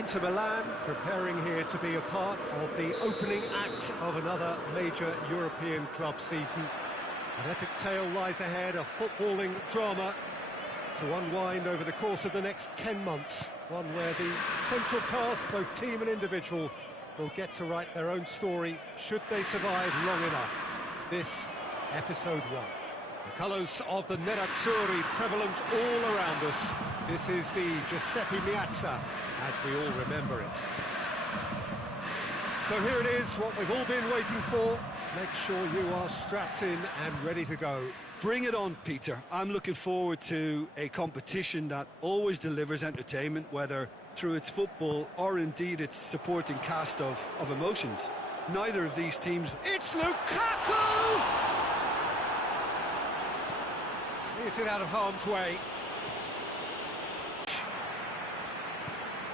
Inter Milan preparing here to be a part of the opening act of another major European club season. An epic tale lies ahead, a footballing drama to unwind over the course of the next 10 months. One where the central cast, both team and individual, will get to write their own story should they survive long enough. This, episode 1. The colours of the Nerazzurri prevalent all around us. This is the Giuseppe Meazza, as we all remember it. So here it is, what we've all been waiting for. Make sure you are strapped in and ready to go. Bring it on, Peter. I'm looking forward to a competition that always delivers entertainment, whether through its football or indeed its supporting cast of emotions. Neither of these teams... It's Lukaku! Clears it out of harm's way.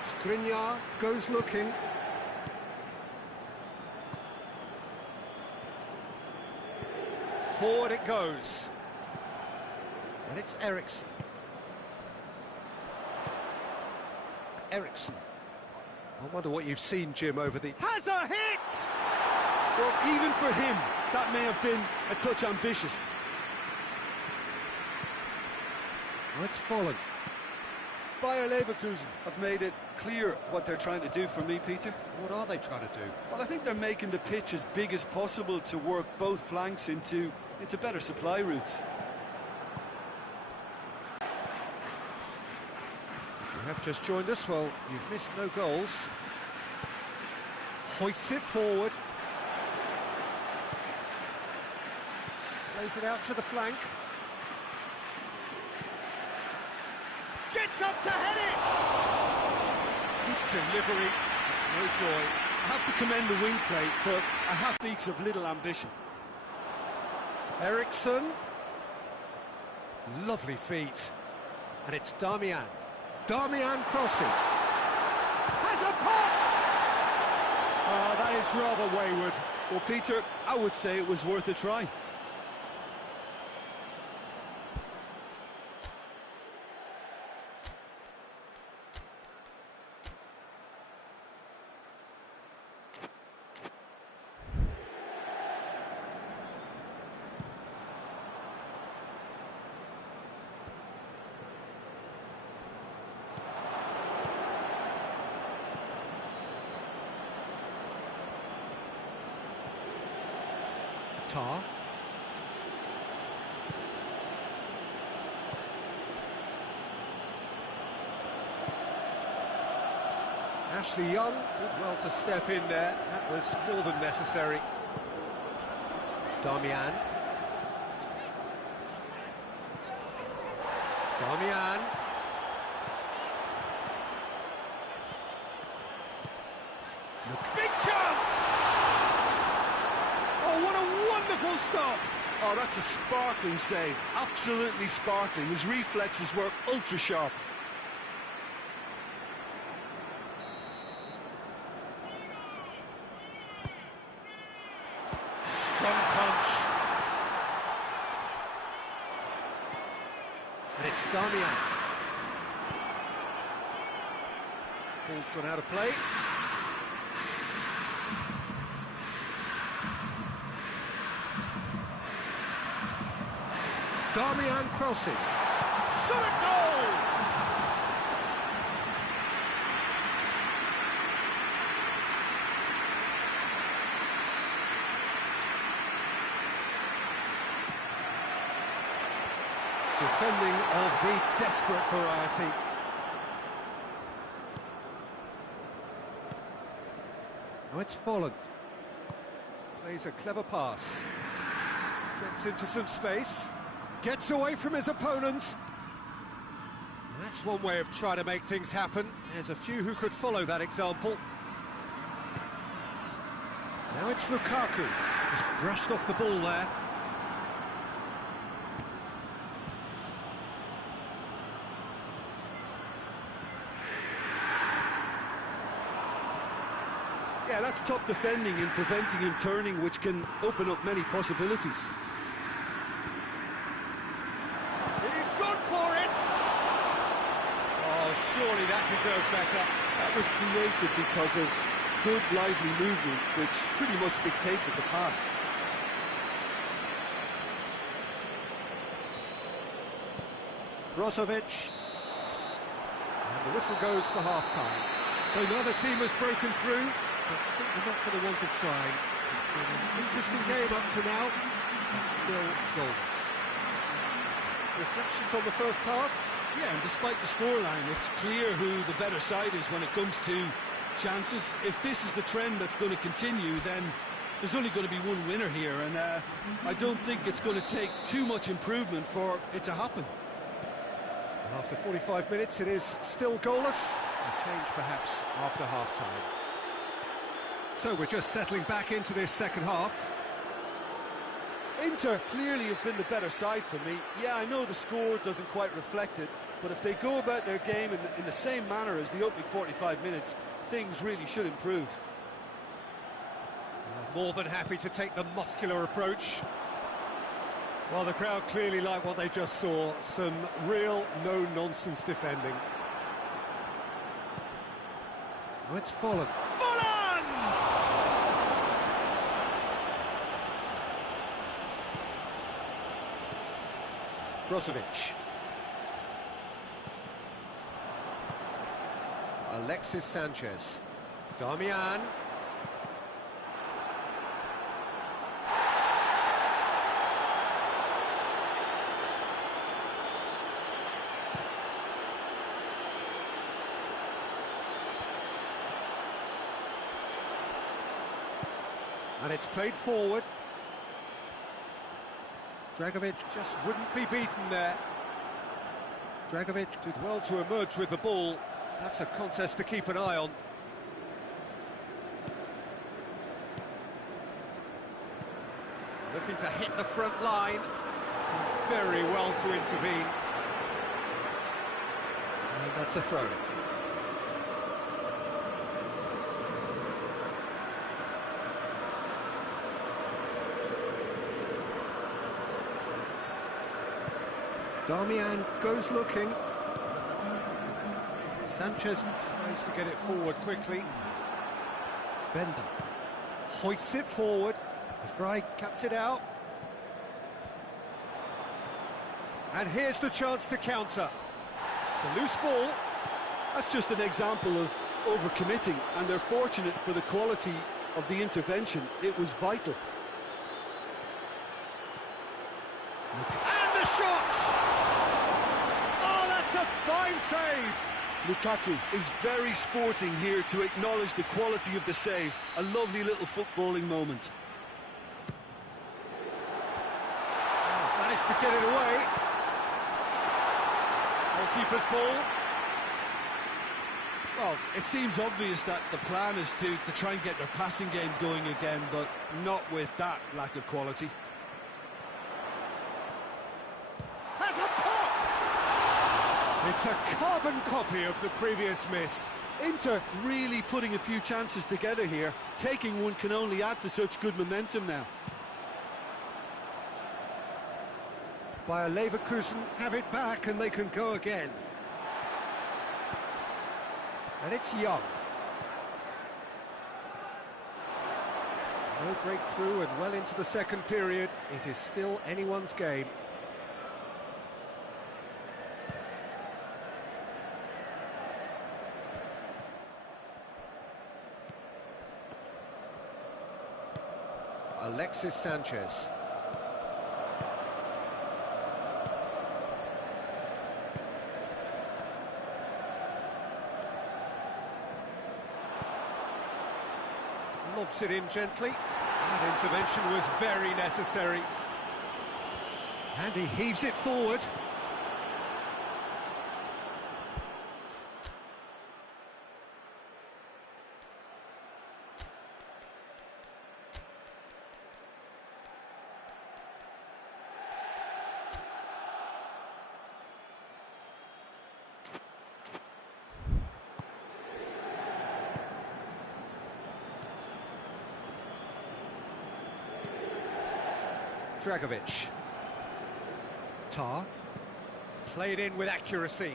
Skriniar goes looking. Forward it goes. And it's Eriksson. Eriksson. I wonder what you've seen, Jim, over the... Has a hit! Well, even for him, that may have been a touch ambitious. Oh, it's fallen. Bayer Leverkusen have made it clear what they're trying to do for me, Peter. What are they trying to do? Well, I think they're making the pitch as big as possible to work both flanks into better supply routes. If you have just joined us, well, you've missed no goals. Hoists it forward. Plays it out to the flank. Gets up to head it! Good delivery, no joy. I have to commend the wing play, but I have speaks of little ambition. Eriksson. Lovely feet. And it's Darmian. Darmian crosses. Has a pop! Oh, that is rather wayward. Well, Peter, I would say it was worth a try. Tar. Ashley Young did well to step in there. That was more than necessary. Darmian. Darmian. Look. Big chance! Oh, what a wonderful stop! Oh, that's a sparkling save. Absolutely sparkling. His reflexes were ultra sharp. Strong punch. And it's Darmian. Ball's gone out of play. Darmian crosses. Shot a goal! Defending of the desperate variety. Now it's Folland. Plays a clever pass. Gets into some space. Gets away from his opponents. That's one way of trying to make things happen. There's a few who could follow that example. Now it's Lukaku. He's brushed off the ball there. Yeah, that's top defending and preventing him turning, which can open up many possibilities. He's gone for it! Oh, surely that deserved better. That was created because of good, lively movement, which pretty much dictated the pass. Brozovic. And the whistle goes for half-time. So neither team has broken through, but certainly not for the want of trying. It's been an interesting game up to now, but still goalless. Reflections on the first half? Yeah, and despite the scoreline, it's clear who the better side is when it comes to chances. If this is the trend that's going to continue, then there's only going to be one winner here, and I don't think it's going to take too much improvement for it to happen. After 45 minutes, it is still goalless. A change perhaps after half-time. So we're just settling back into this second half. Inter clearly have been the better side for me. Yeah, I know the score doesn't quite reflect it, but if they go about their game in the same manner as the opening 45 minutes, things really should improve. More than happy to take the muscular approach. Well, the crowd clearly like what they just saw. Some real no-nonsense defending. Oh, it's fallen. Brozovic. Alexis Sanchez. Damian. And it's played forward. Dragovic just wouldn't be beaten there. Dragovic did well to emerge with the ball. That's a contest to keep an eye on. Looking to hit the front line. Did very well to intervene. And that's a throw. Damian goes looking. Sanchez tries to get it forward quickly. Bender hoists it forward. The Fry cuts it out. And here's the chance to counter. It's a loose ball. That's just an example of overcommitting, and they're fortunate for the quality of the intervention. It was vital. And the shot! A fine save. Lukaku is very sporting here to acknowledge the quality of the save. A lovely little footballing moment. Oh, managed to get it away. Goalkeeper's ball. Well, it seems obvious that the plan is to try and get their passing game going again, but not with that lack of quality. It's a carbon copy of the previous miss. Inter really putting a few chances together here. Taking one can only add to such good momentum now. Bayer Leverkusen have it back and they can go again. And it's Young. No breakthrough and well into the second period. It is still anyone's game. Alexis Sanchez. Lobs it in gently. That intervention was very necessary. And he heaves it forward. Dragovic. Tar. Played in with accuracy.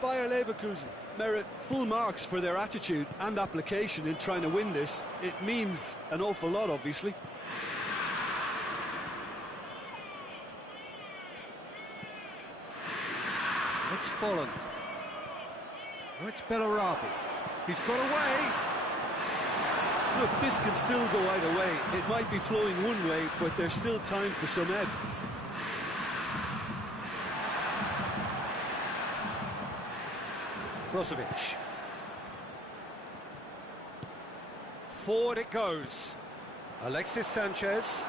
Bayer Leverkusen merit full marks for their attitude and application in trying to win this. It means an awful lot, obviously. It's Folland. Oh, it's Bellarabi. He's got away. Look, this can still go either way. It might be flowing one way, but there's still time for some ebb. Brozovic. Forward it goes. Alexis Sanchez.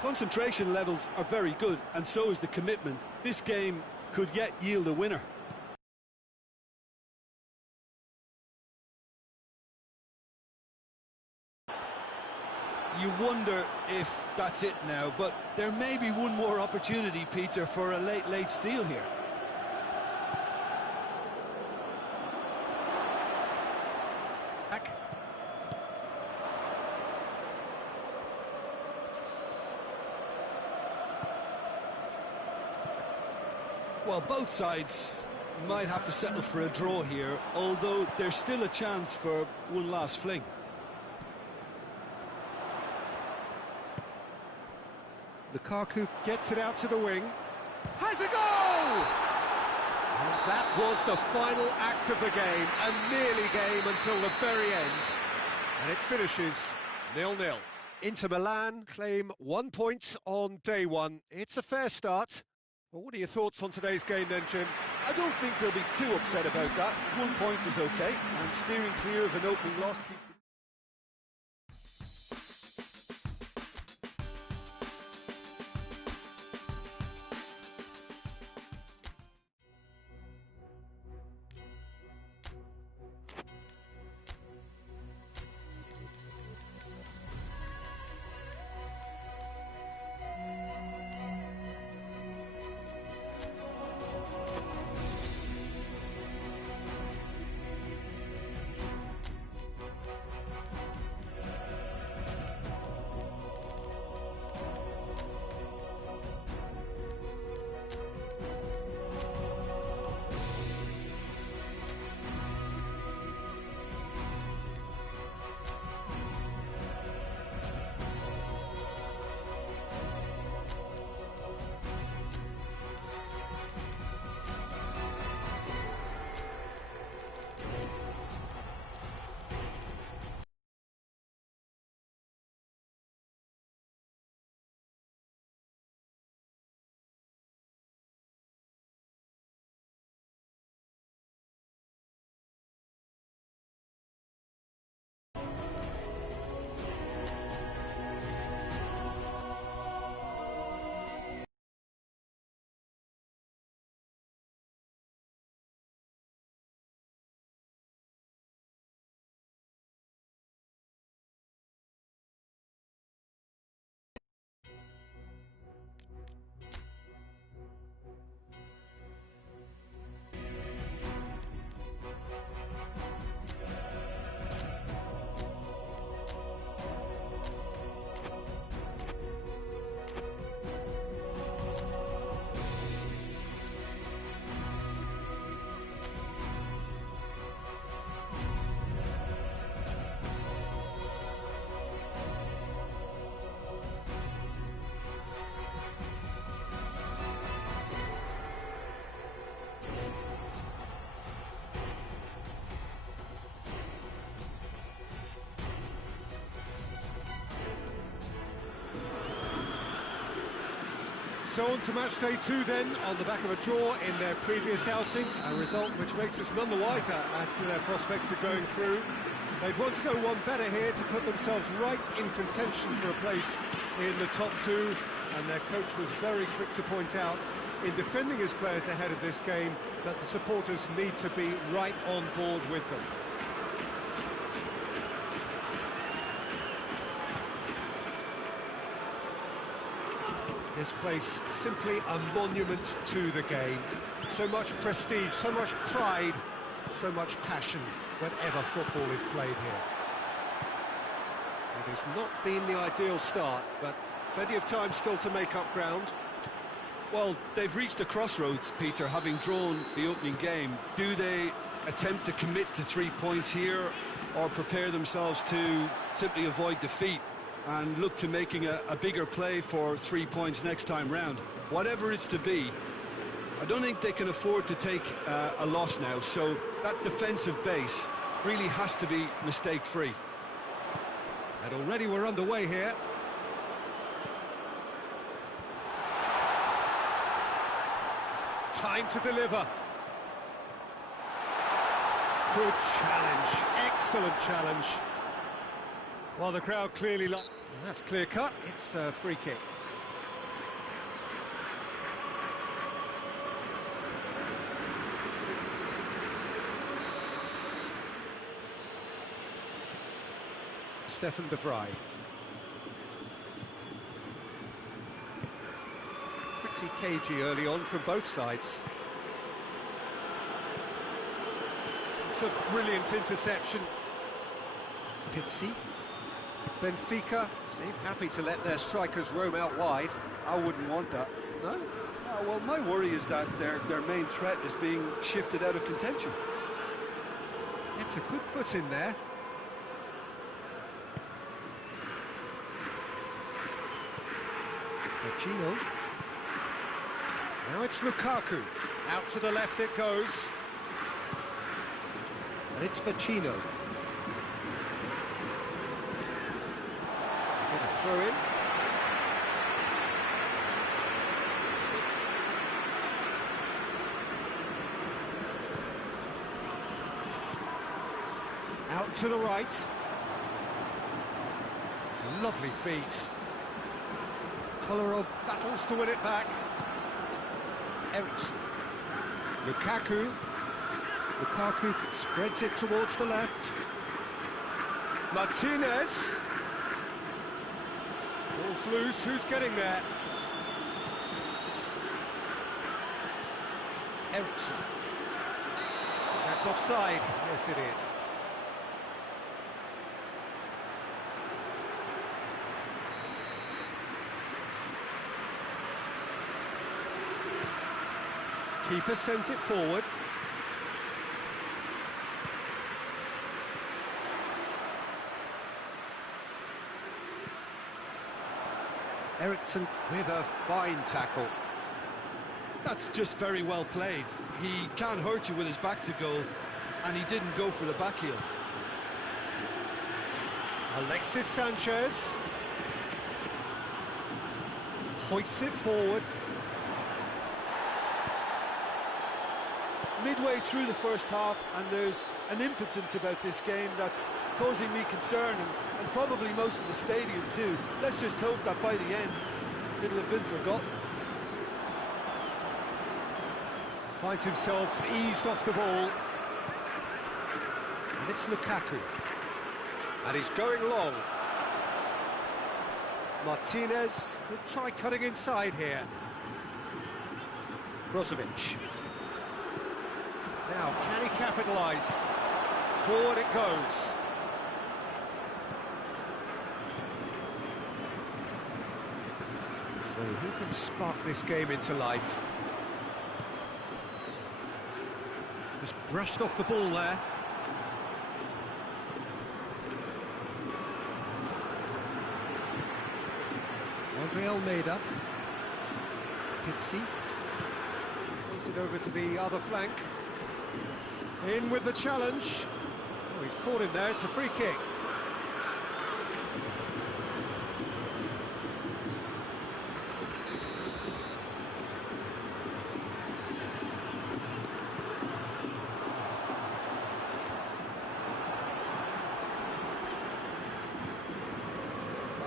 Concentration levels are very good, and so is the commitment. This game could yet yield a winner. You wonder if that's it now, but there may be one more opportunity, Peter, for a late steal here. Back. Well, both sides might have to settle for a draw here, although there's still a chance for one last fling. Lukaku gets it out to the wing. Has a goal! And that was the final act of the game, a nearly game until the very end. And it finishes 0-0. Inter Milan claim 1 point on day one. It's a fair start. Well, what are your thoughts on today's game then, Jim? I don't think they'll be too upset about that. 1 point is okay, and steering clear of an opening loss keeps them. So on to match day two then, on the back of a draw in their previous outing, a result which makes us none the wiser as to their prospects of going through. They'd want to go one better here to put themselves right in contention for a place in the top two, and their coach was very quick to point out, in defending his players ahead of this game, that the supporters need to be right on board with them. This place simply a monument to the game. So much prestige, so much pride, so much passion whenever football is played here. It has not been the ideal start, but plenty of time still to make up ground. Well, they've reached a crossroads, Peter, having drawn the opening game. Do they attempt to commit to 3 points here, or prepare themselves to simply avoid defeat and look to making a bigger play for 3 points next time round? Whatever it's to be, I don't think they can afford to take a loss now, so that defensive base really has to be mistake-free. And already we're underway here. Time to deliver. Good challenge, excellent challenge. Well, the crowd clearly like... That's clear cut, it's a free kick. Stefan de Vrij. Pretty cagey early on from both sides. It's a brilliant interception. Pizzi. Benfica seem happy to let their strikers roam out wide. I wouldn't want that. No? Well, my worry is that their main threat is being shifted out of contention. It's a good foot in there. Pacino. Now it's Lukaku. Out to the left it goes. And it's Pacino. Get a throw in. Out to the right. Lovely feet. Kolarov battles to win it back. Eriksson. Lukaku. Lukaku spreads it towards the left. Martinez. Ball's loose, who's getting there? Eriksson. That's offside, yes it is. Keeper sends it forward. Eriksson with a fine tackle. That's just very well played. He can't hurt you with his back to goal, and he didn't go for the back heel. Alexis Sanchez hoists it forward. Midway through the first half, and there's an impotence about this game that's causing me concern, and probably most of the stadium too. Let's just hope that by the end it'll have been forgotten. Finds himself eased off the ball. And it's Lukaku. And he's going long. Martinez could try cutting inside here. Brozovic. Now, can he capitalise? Forward it goes. So who can spark this game into life? Just brushed off the ball there. Andre Almeida. Pizzi. Plays it over to the other flank. In with the challenge. Oh, he's caught him there, it's a free kick.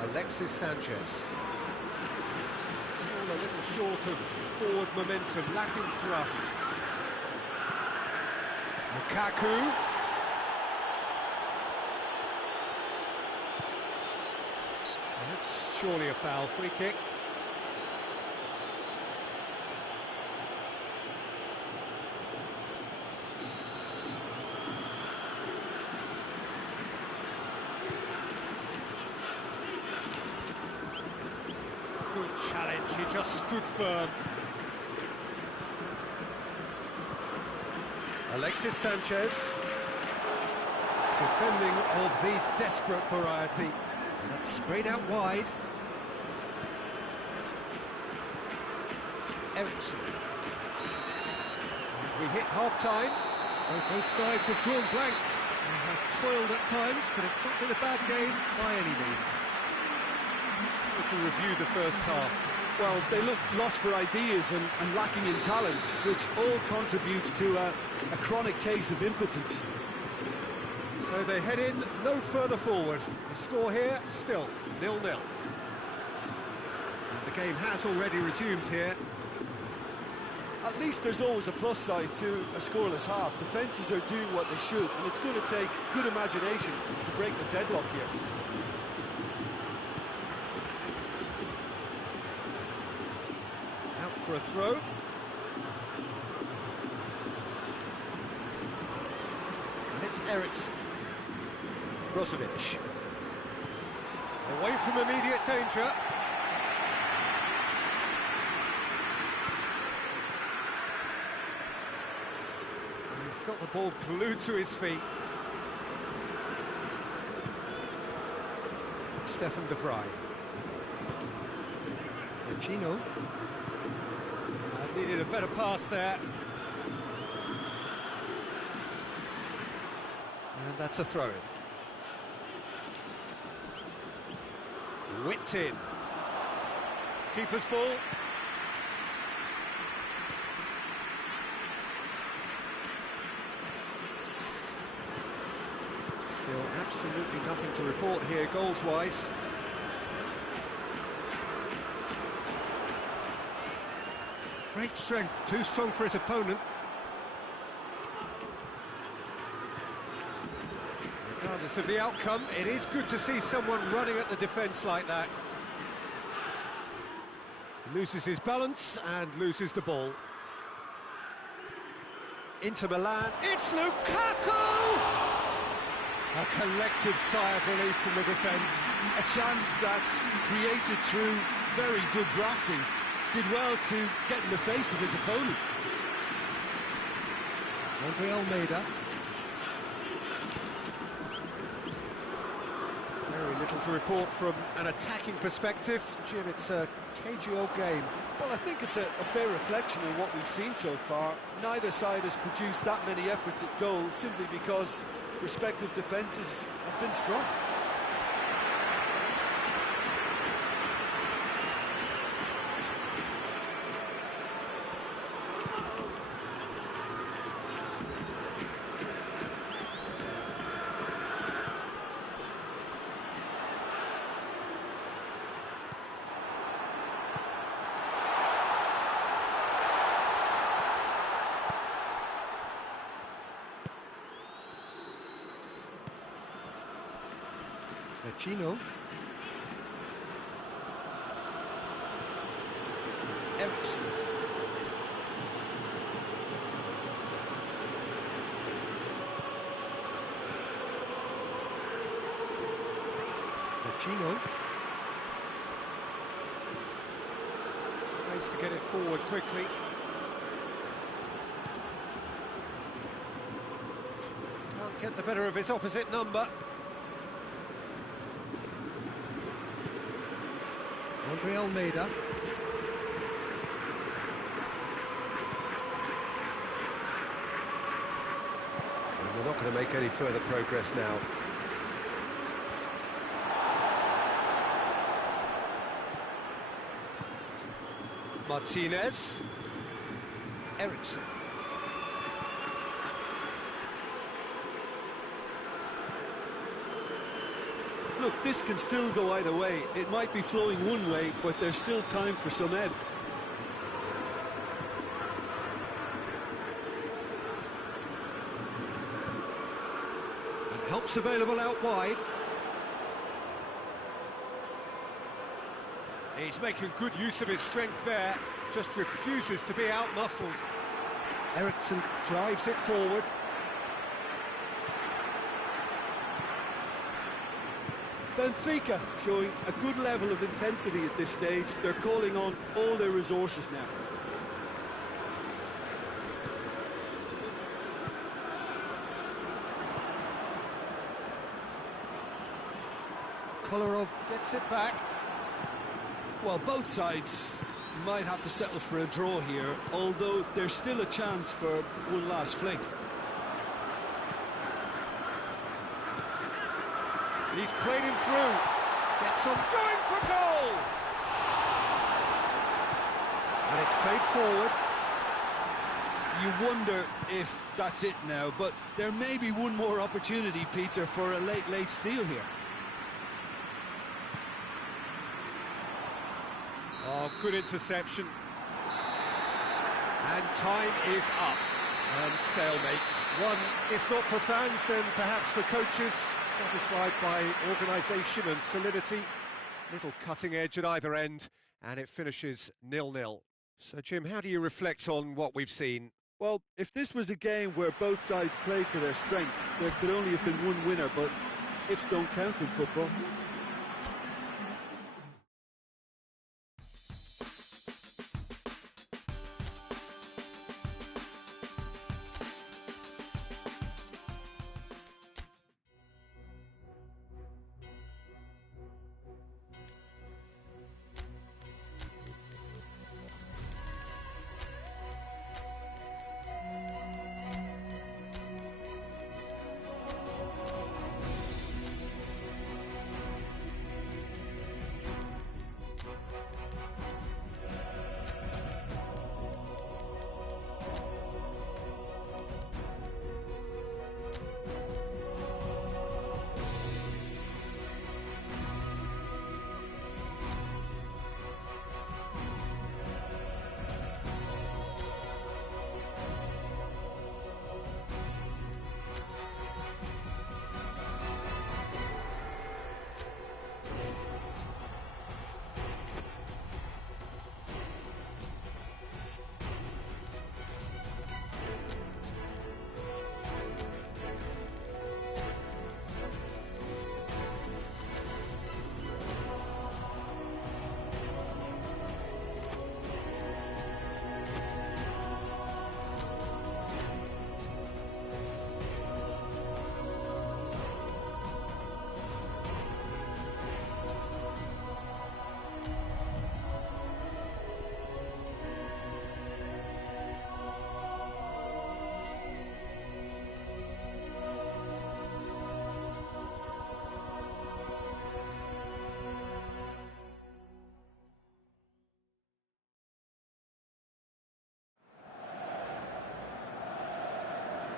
Alexis Sanchez. All a little short of forward momentum, lacking thrust. Lukaku. Well, that's surely a foul, free kick. Good challenge, he just stood firm. Alexis Sanchez. Defending of the desperate variety. And that's sprayed out wide. Ericsson. And we hit half-time. Both sides have drawn blanks. They have toiled at times, but it's not been a bad game by any means. We can review the first half. Well, they look lost for ideas and lacking in talent, which all contributes to a chronic case of impotence. So they head in no further forward. The score here, still 0-0. And the game has already resumed here. At least there's always a plus side to a scoreless half. Defences are doing what they should, and it's going to take good imagination to break the deadlock here. Out for a throw. And it's Ericsson. Brozovic. Away from immediate danger. He's got the ball glued to his feet. Stefan de Vrij. Gino. Needed a better pass there. And that's a throw-in. Whipped in. Keeper's ball. Still absolutely nothing to report here, goals-wise. Great strength, too strong for his opponent. Regardless of the outcome, it is good to see someone running at the defence like that. He loses his balance and loses the ball. Inter Milan, it's Lukaku! A collective sigh of relief from the defence. A chance that's created through very good grafting. Did well to get in the face of his opponent. Andre Almeida. Very little to report from an attacking perspective. Jim, it's a cagey old game. Well, I think it's a fair reflection of what we've seen so far. Neither side has produced that many efforts at goal simply because respective defences have been strong. Gino. Ericsson. Gino. Tries to get it forward quickly. Can't get the better of his opposite number. Andre Almeida. And they're not going to make any further progress now. Martinez. Ericsson. Look, this can still go either way. It might be flowing one way, but there's still time for some ebb. And help's available out wide. He's making good use of his strength there, just refuses to be out-muscled. Ericsson drives it forward. Benfica showing a good level of intensity at this stage. They're calling on all their resources now. Kolarov gets it back. Well, both sides might have to settle for a draw here, although there's still a chance for one last fling. He's played him through. Gets on, going for goal! And it's played forward. You wonder if that's it now, but there may be one more opportunity, Peter, for a late steal here. Oh, good interception. And time is up. And stalemate. One, if not for fans, then perhaps for coaches. Satisfied by organisation and solidity. Little cutting edge at either end, and it finishes 0-0. So, Jim, how do you reflect on what we've seen? Well, if this was a game where both sides played to their strengths, there could only have been one winner, but ifs don't count in football.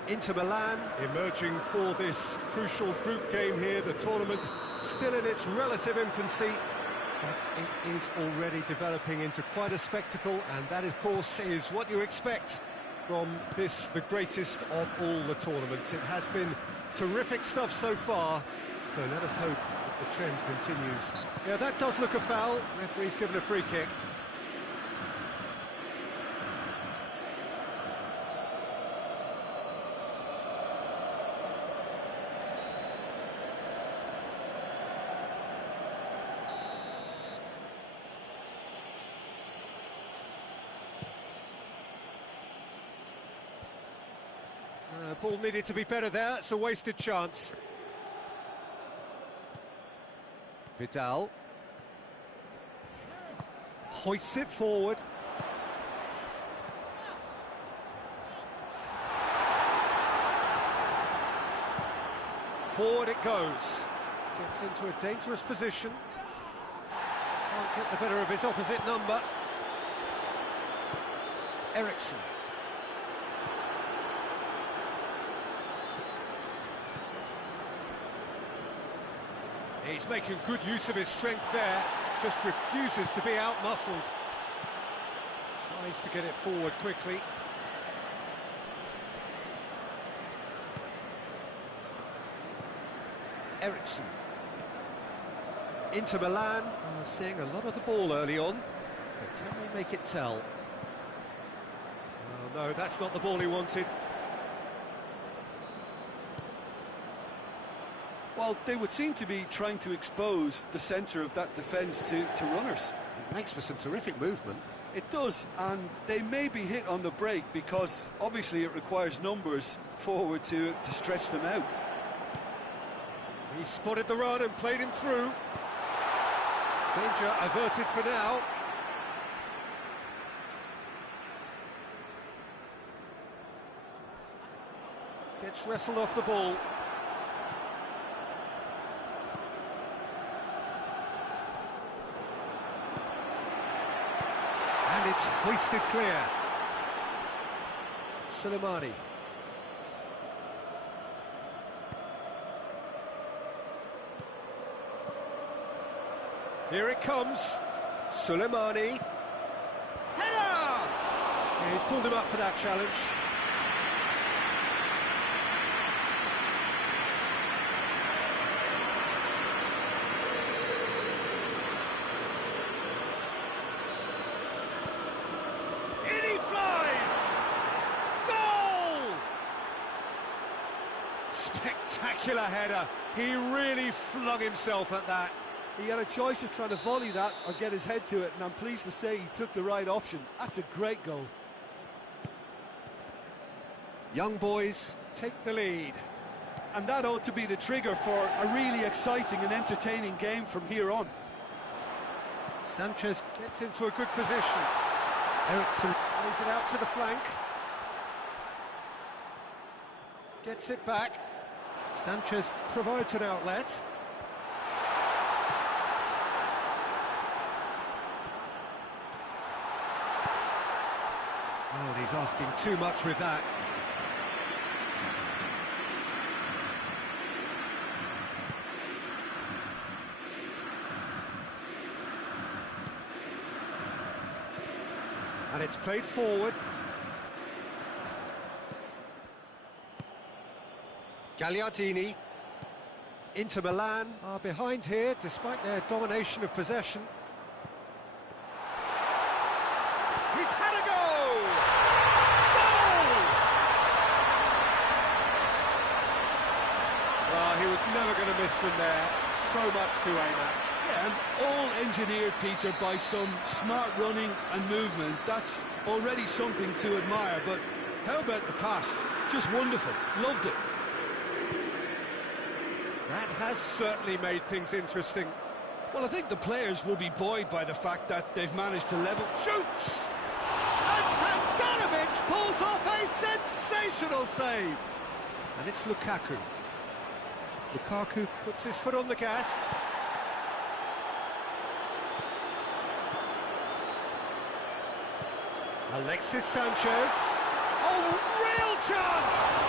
Inter Milan emerging for this crucial group game here. The tournament still in its relative infancy, but it is already developing into quite a spectacle, and that, of course, is what you expect from this, the greatest of all the tournaments. It has been terrific stuff so far, so let us hope that the trend continues. Yeah, that does look a foul. Referee's given a free kick. Ball needed to be better there, it's a wasted chance. Vidal. Hoists it forward. Forward it goes. Gets into a dangerous position. Can't get the better of his opposite number. Eriksson. He's making good use of his strength there, just refuses to be out-muscled. Tries to get it forward quickly. Eriksson. Inter Milan are seeing a lot of the ball early on, but can they make it tell? Oh, no, that's not the ball he wanted. Well, they would seem to be trying to expose the centre of that defence to runners. It makes for some terrific movement. It does, and they may be hit on the break because obviously it requires numbers forward to stretch them out. He spotted the run and played him through. Danger averted for now. Gets wrestled off the ball. And it's hoisted clear. Soleimani. Here it comes. Soleimani. Header! Yeah, he's pulled him up for that challenge. In he flies! Goal! Spectacular header. He really flung himself at that. He had a choice of trying to volley that or get his head to it, and I'm pleased to say he took the right option. That's a great goal. Young boys take the lead. And that ought to be the trigger for a really exciting and entertaining game from here on. Sanchez gets into a good position. Eriksson plays it out to the flank. Gets it back. Sanchez provides an outlet. Oh, and he's asking too much with that. And it's played forward. Gagliardini. Inter Milan are behind here despite their domination of possession. He's had a goal! Goal! Well, he was never going to miss from there. So much to aim at. Yeah, and all engineered, Peter, by some smart running and movement. That's already something to admire, but how about the pass? Just wonderful. Loved it. That has certainly made things interesting. Well, I think the players will be buoyed by the fact that they've managed to level. Shoots! And Handanovic pulls off a sensational save. And it's Lukaku. Lukaku puts his foot on the gas. Alexis Sanchez. Oh, real chance!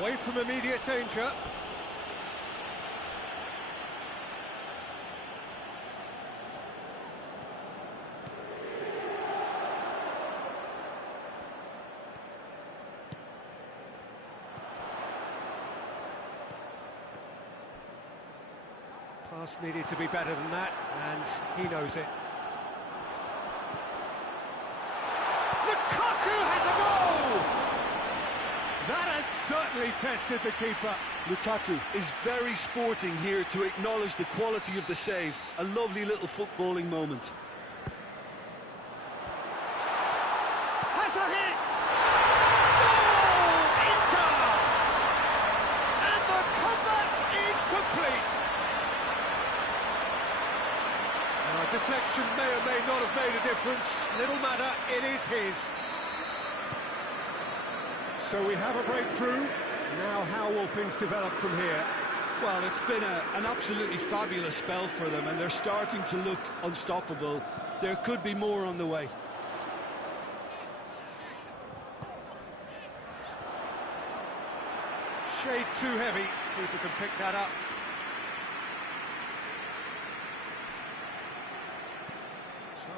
Away from immediate danger. Pass needed to be better than that, and he knows it. Lukaku has a goal! That has certainly tested the keeper. Lukaku is very sporting here to acknowledge the quality of the save. A lovely little footballing moment. Has a hit! Goal! Inter! And the comeback is complete. Now, deflection may or may not have made a difference. Little matter, it is his. So we have a breakthrough. Now how will things develop from here? Well, it's been an absolutely fabulous spell for them, and they're starting to look unstoppable. There could be more on the way. Shade too heavy. Keeper can pick that up.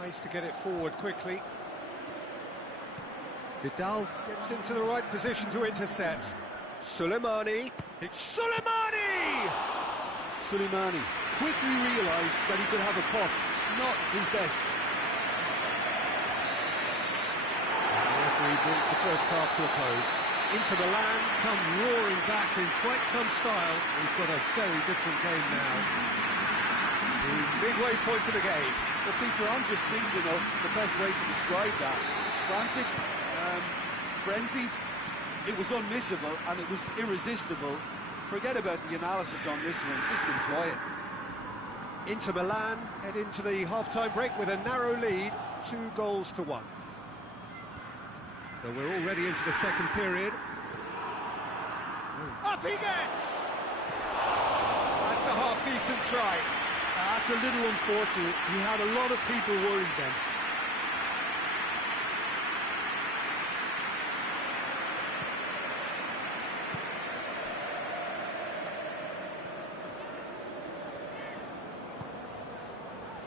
Tries to get it forward quickly. Vidal gets into the right position to intercept. Soleimani. It's Soleimani! Soleimani quickly realised that he could have a puck. Not his best. The referee brings the first half to a close. Inter Milan come roaring back in quite some style. We've got a very different game now. The midway point of the game. Well, Peter, I'm just thinking of the best way to describe that. Frantic, frenzied. It was unmissable and it was irresistible. Forget about the analysis on this one, just enjoy it. Inter Milan head into the half-time break with a narrow lead, 2-1. So we're already into the second period. Up he gets! That's a half-decent try. That's a little unfortunate. He had a lot of people worried then.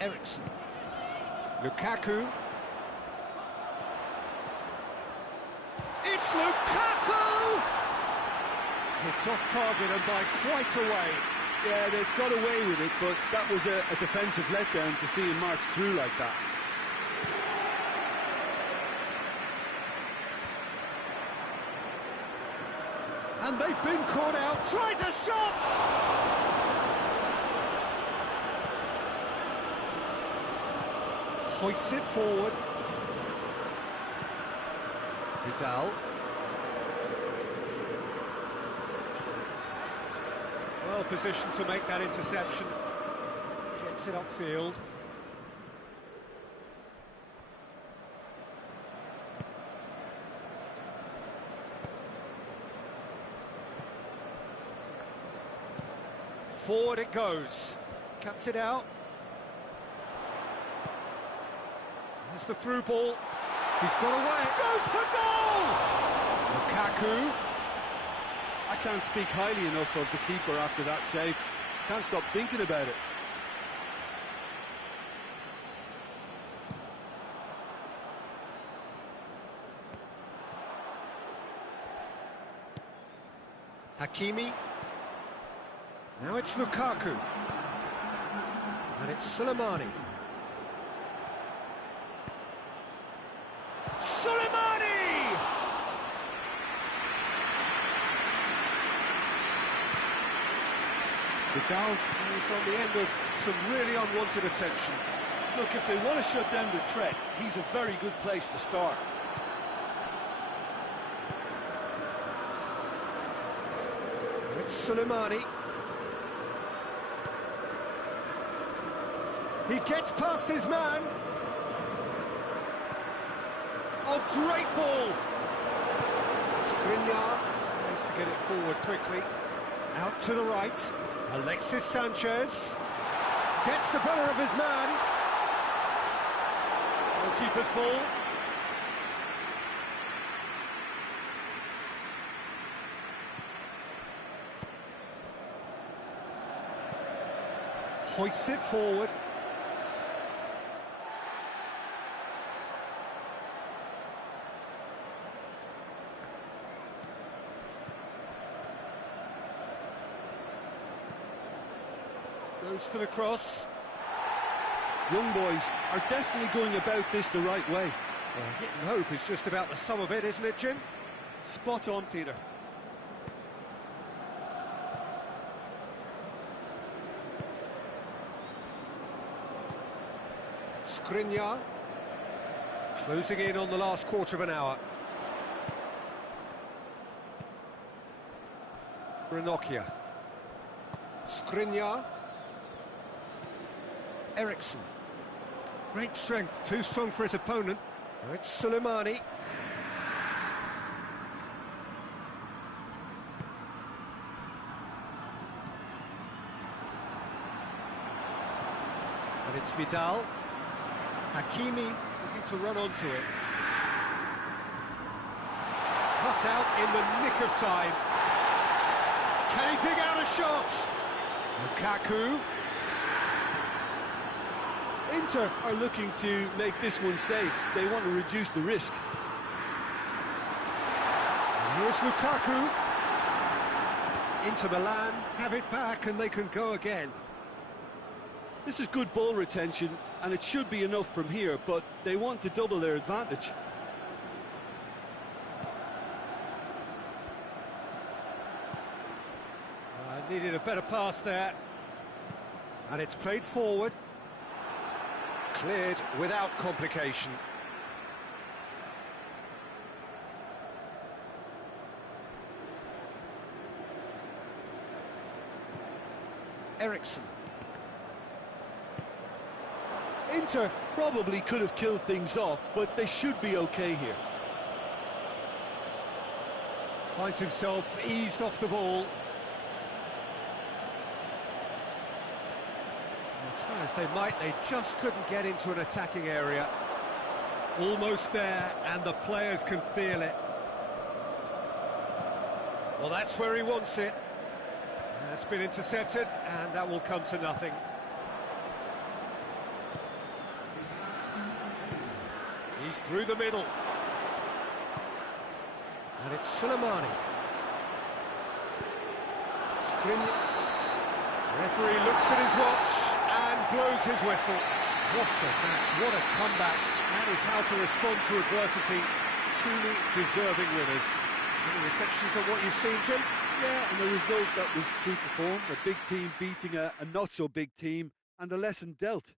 Ericsson. Lukaku. It's Lukaku! It's off target and by quite a way. Yeah, they've got away with it, but that was a defensive letdown to see him march through like that. And they've been caught out. Tries a shot! Hoists it forward. Vidal. Well positioned to make that interception. Gets it upfield. Forward it goes. Cuts it out. There's the through ball. He's got away. Goes for goal! Lukaku. I can't speak highly enough of the keeper after that save. Can't stop thinking about it. Hakimi. Now it's Lukaku. And it's Soleimani. Soleimani! Vidal is on the end of some really unwanted attention. Look, if they want to shut down the threat, he's a very good place to start. And it's Soleimani. He gets past his man. Oh, great ball! Skriniar tries to get it forward quickly. Out to the right. Alexis Sanchez gets the better of his man. Goalkeeper's ball. Hoists it forward. Goes for the cross. Young boys are definitely going about this the right way. Well, hit and hope is just about the sum of it, isn't it, Jim? Spot on, Peter. Skriniar. Closing in on the last quarter of an hour. Ranocchia. Skriniar. Ericsson. Great strength, too strong for his opponent. Now it's Soleimani. And it's Vidal. Hakimi looking to run onto it. Cut out in the nick of time. Can he dig out a shot? Lukaku. Inter are looking to make this one safe. They want to reduce the risk. And here's Lukaku. Inter Milan have it back and they can go again. This is good ball retention and it should be enough from here, but they want to double their advantage. Needed a better pass there. And it's played forward. Cleared without complication. Ericsson. Inter probably could have killed things off, but they should be okay here. Finds himself eased off the ball. Well, try as they might, they just couldn't get into an attacking area. Almost there, and the players can feel it. Well, that's where he wants it. That's been intercepted, and that will come to nothing. He's through the middle. And it's Soleimani. Skriniar. Referee looks at his watch and blows his whistle. What a match, what a comeback. That is how to respond to adversity. Truly deserving winners. Any reflections on what you've seen, Jim? Yeah, and a result that was true to form. A big team beating a not-so-big team, and a lesson dealt.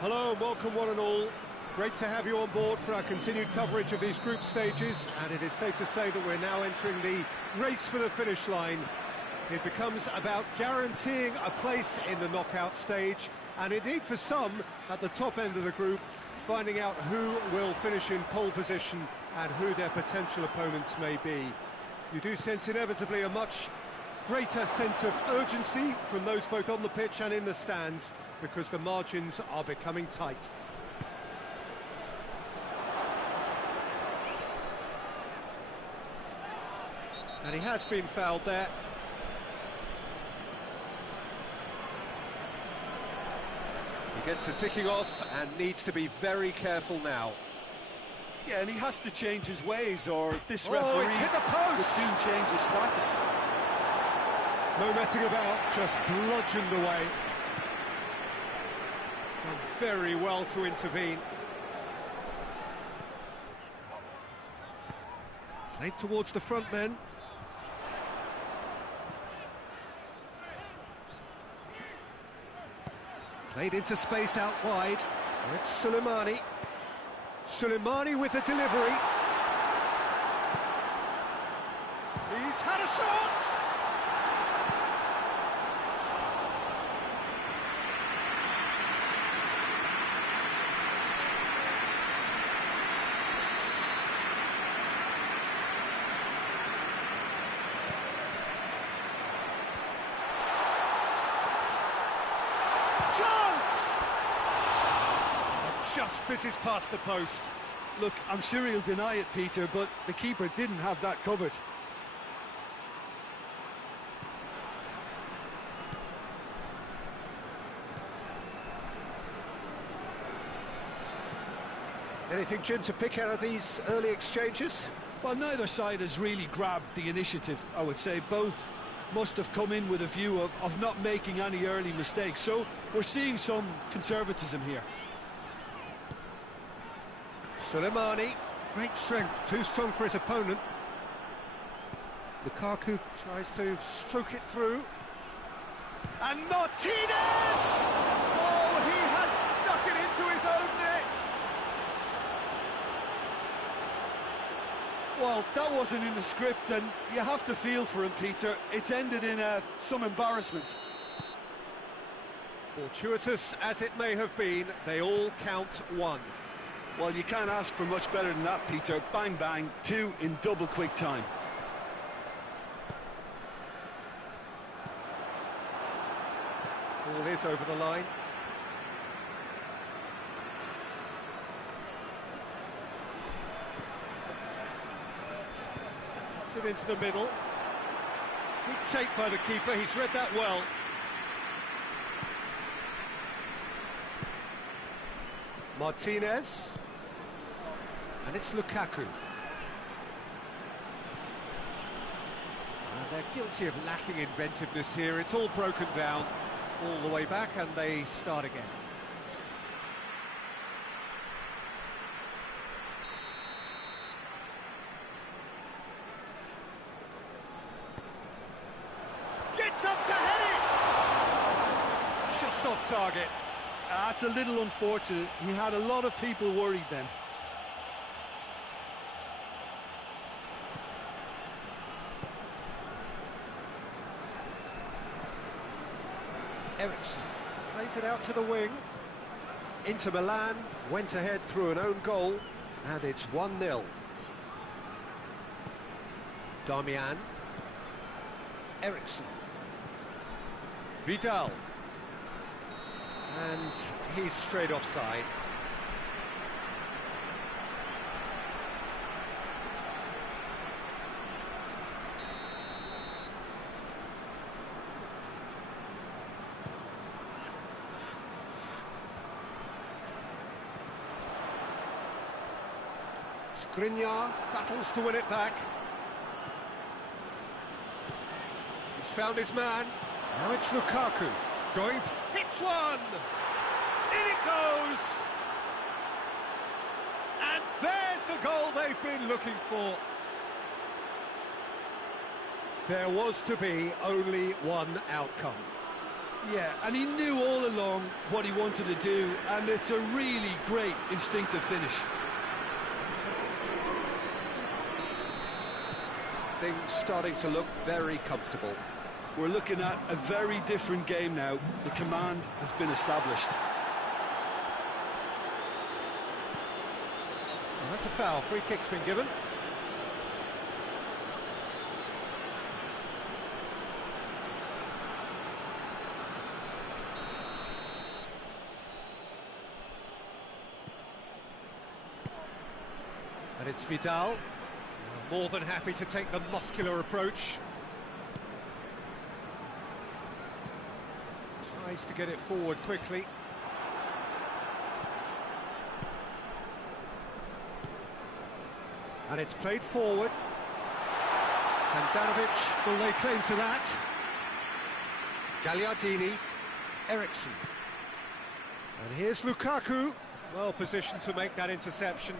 Hello and welcome one and all. Great to have you on board for our continued coverage of these group stages, and it is safe to say that we're now entering the race for the finish line. It becomes about guaranteeing a place in the knockout stage, and indeed for some at the top end of the group, finding out who will finish in pole position and who their potential opponents may be. You do sense inevitably a much greater sense of urgency from those both on the pitch and in the stands, because the margins are becoming tight. And he has been fouled there. He gets the ticking off and needs to be very careful now. Yeah, and he has to change his ways, or this It's referee hit the post! would soon change his status. No messing about, just bludgeoned away. Done very well to intervene. Played towards the front men. Played into space out wide. And it's Soleimani. Soleimani with the delivery. He's had a shot! Chance! Just fizzes past the post. Look, I'm sure he'll deny it, Peter, but the keeper didn't have that covered. Anything, Jim, to pick out of these early exchanges? Well, neither side has really grabbed the initiative, I would say. Both must have come in with a view of not making any early mistakes. So we're seeing some conservatism here. Soleimani, great strength, too strong for his opponent. Lukaku tries to stroke it through. And Martinez! Oh, he has stuck it into his own net! Well, that wasn't in the script, and you have to feel for him, Peter. It's ended in some embarrassment. Fortuitous as it may have been, they all count one. Well, you can't ask for much better than that, Peter. Bang, bang, two in double quick time. Ball is over the line. Gets it into the middle. Good take by the keeper, he's read that well. Martinez. And it's Lukaku. And they're guilty of lacking inventiveness here. It's all broken down all the way back, and they start again. Gets up to head it! Just off target. That's a little unfortunate. He had a lot of people worried then. Ericsson plays it out to the wing. Inter Milan went ahead through an own goal, and it's 1-0. Damian. Ericsson. Vidal. And he's straight offside. Skriniar battles to win it back. He's found his man. Now it's Lukaku. Going, hits one! In it goes! And there's the goal they've been looking for. There was to be only one outcome. Yeah, and he knew all along what he wanted to do, and it's a really great instinctive finish. Things starting to look very comfortable. We're looking at a very different game now. The command has been established. Well, that's a foul. Free kick's been given. And it's Vidal. More than happy to take the muscular approach. Tries to get it forward quickly. And it's played forward. And Danovic will lay claim to that. Gagliardini, Ericsson. And here's Lukaku, well positioned to make that interception.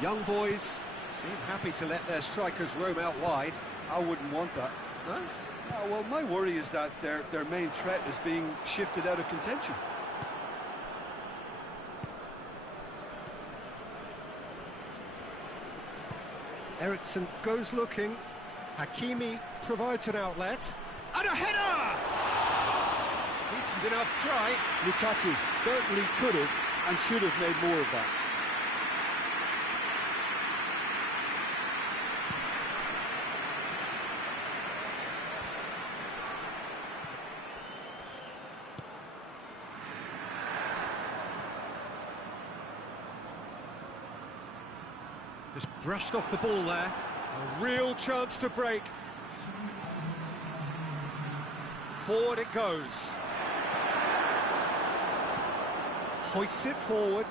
Young boys seem happy to let their strikers roam out wide. I wouldn't want that. No? No, well, my worry is that their main threat is being shifted out of contention. Ericsson goes looking. Hakimi provides an outlet. And a header! Decent enough try. Lukaku certainly could have and should have made more of that. Just brushed off the ball there. A real chance to break. Forward it goes. Hoists it forward.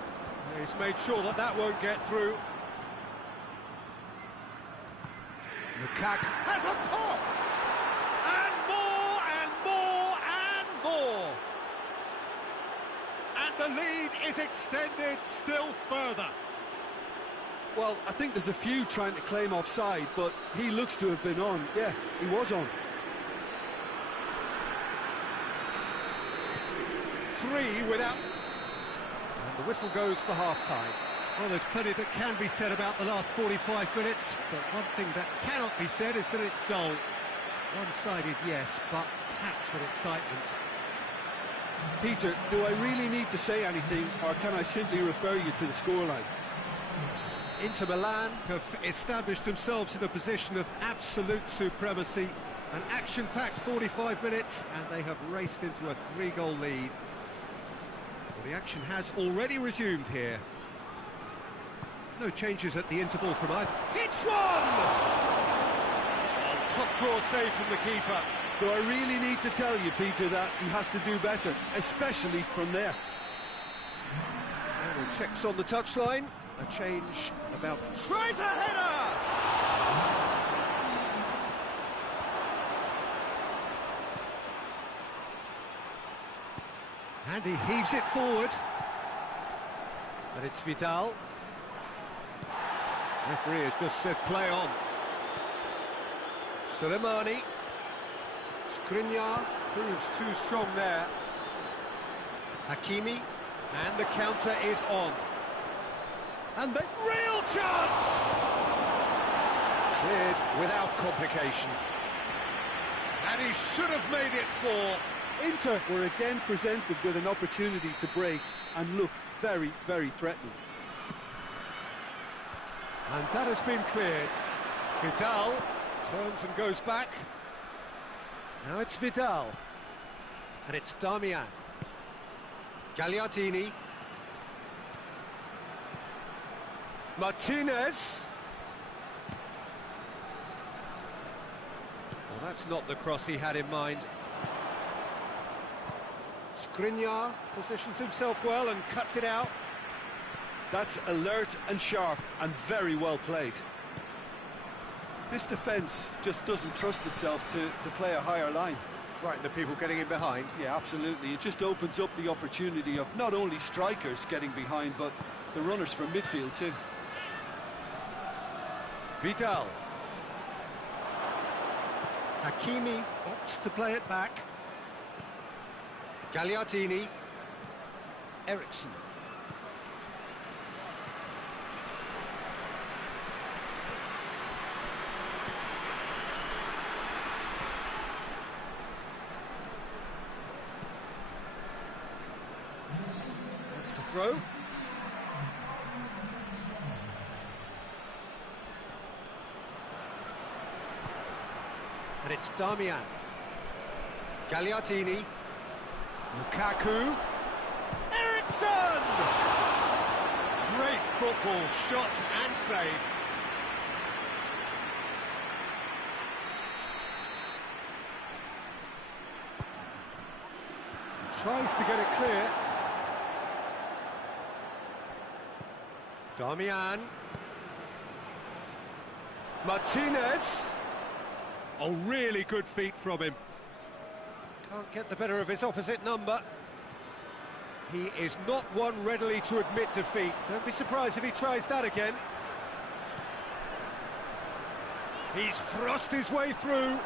He's made sure that that won't get through. Lukaku has a pop! And more, and more, and more! And the lead is extended still further. Well, I think there's a few trying to claim offside, but he looks to have been on. Yeah, he was on. 3 without... And the whistle goes for half-time. Well, there's plenty that can be said about the last 45 minutes, but one thing that cannot be said is that it's dull. One-sided, yes, but packed with excitement. Peter, do I really need to say anything, or can I simply refer you to the scoreline? Inter Milan have established themselves in a position of absolute supremacy. An action-packed 45 minutes, and they have raced into a 3-goal lead. Well, the action has already resumed here. No changes at the interval from either. It's one! Oh, top draw save from the keeper. Do I really need to tell you, Peter, that he has to do better, especially from there? And checks on the touchline. A change about... Tries a header! And he heaves it forward. And it's Vidal. Referee has just said play on. Soleimani. Skriniar proves too strong there. Hakimi. And the counter is on. And the real chance! Cleared without complication. And he should have made it 4. Inter were again presented with an opportunity to break and look very, very threatening. And that has been cleared. Vidal turns and goes back. Now it's Vidal. And it's Damian. Gagliardini. Martinez. Well, that's not the cross he had in mind. Skriniar positions himself well and cuts it out. That's alert and sharp and very well played. This defence just doesn't trust itself to play a higher line. Frighten the people getting in behind. Yeah, absolutely. It just opens up the opportunity of not only strikers getting behind, but the runners from midfield too. Vidal. Hakimi opts to play it back. Gagliardini. Eriksson. That's the throw. And it's Damian. Gagliardini. Lukaku. Eriksson! Great football, shot and save. Tries to get it clear. Damian. Martinez. Oh, really good feet from him. Can't get the better of his opposite number. He is not one readily to admit defeat. Don't be surprised if he tries that again. He's thrust his way through.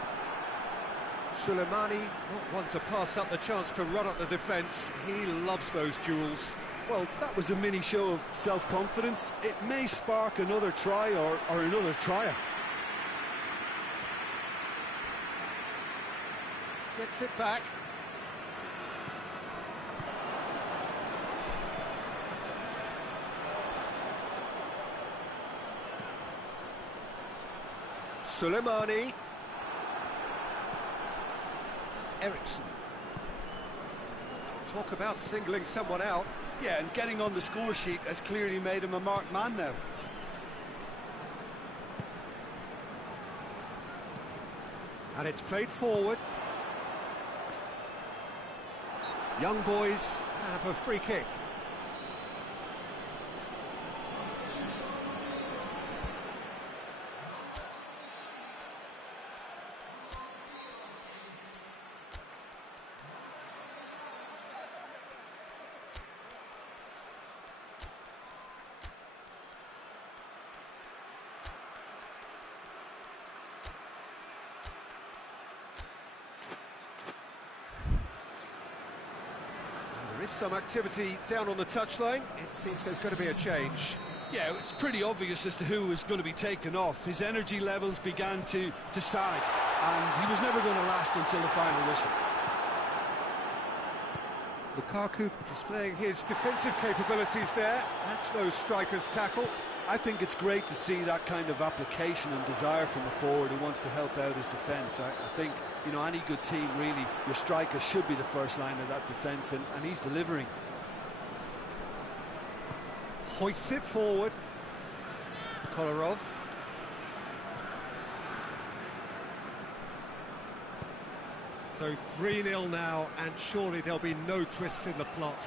Soleimani, not one to pass up the chance to run up the defence. He loves those duels. Well, that was a mini show of self-confidence. It may spark another try or another trier. Gets it back. Soleimani. Eriksson. Talk about singling someone out. Yeah, and getting on the score sheet has clearly made him a marked man now. And it's played forward. Young boys have a free kick. There is some activity down on the touchline. It seems there's going to be a change. Yeah, it's pretty obvious as to who was going to be taken off. His energy levels began to sag, and he was never going to last until the final whistle. Lukaku displaying his defensive capabilities there. That's no striker's tackle. I think it's great to see that kind of application and desire from a forward who wants to help out his defence. I think, you know, any good team, really, your striker should be the first line of that defence, and he's delivering. Hoists it forward. Kolarov. So 3-0 now, and surely there'll be no twists in the plot.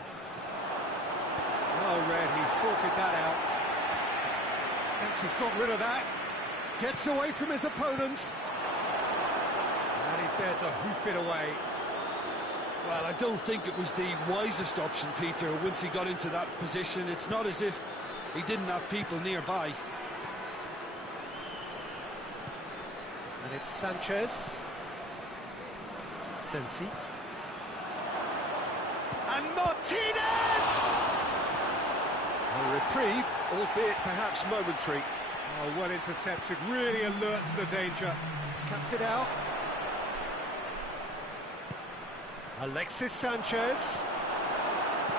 Oh, Red, he sorted that out. Fence has got rid of that. Gets away from his opponents. And he's there to hoof it away. Well, I don't think it was the wisest option, Peter, once he got into that position. It's not as if he didn't have people nearby. And it's Sanchez. Sensi. And Martinez! A reprieve, albeit perhaps momentary. Oh, well intercepted, really alert to the danger. Cuts it out. Alexis Sanchez.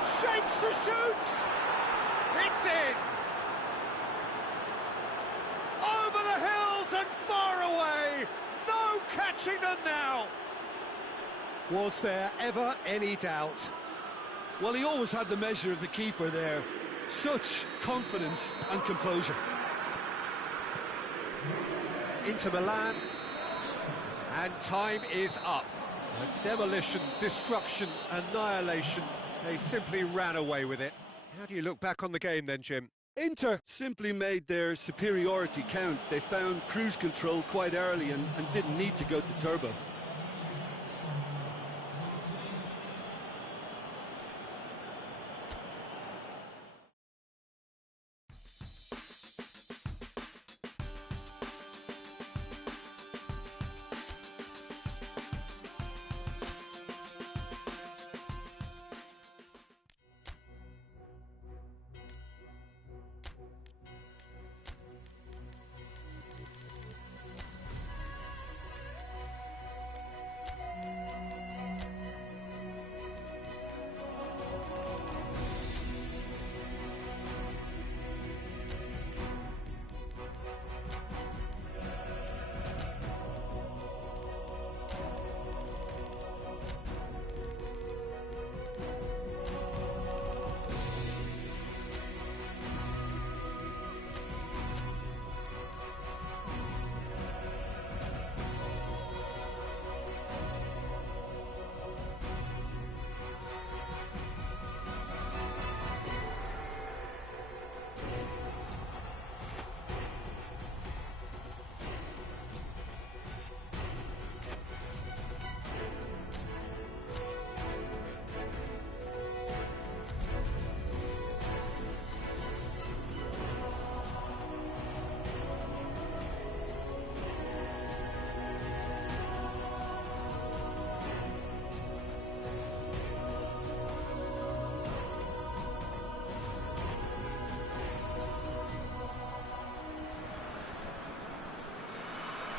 Shapes to shoot! It's in! Over the hills and far away! No catching them now! Was there ever any doubt? Well, he always had the measure of the keeper there. Such confidence and composure. Inter Milan, and time is up. A demolition, destruction, annihilation. They simply ran away with it. How do you look back on the game then, Jim? Inter simply made their superiority count. They found cruise control quite early and didn't need to go to turbo.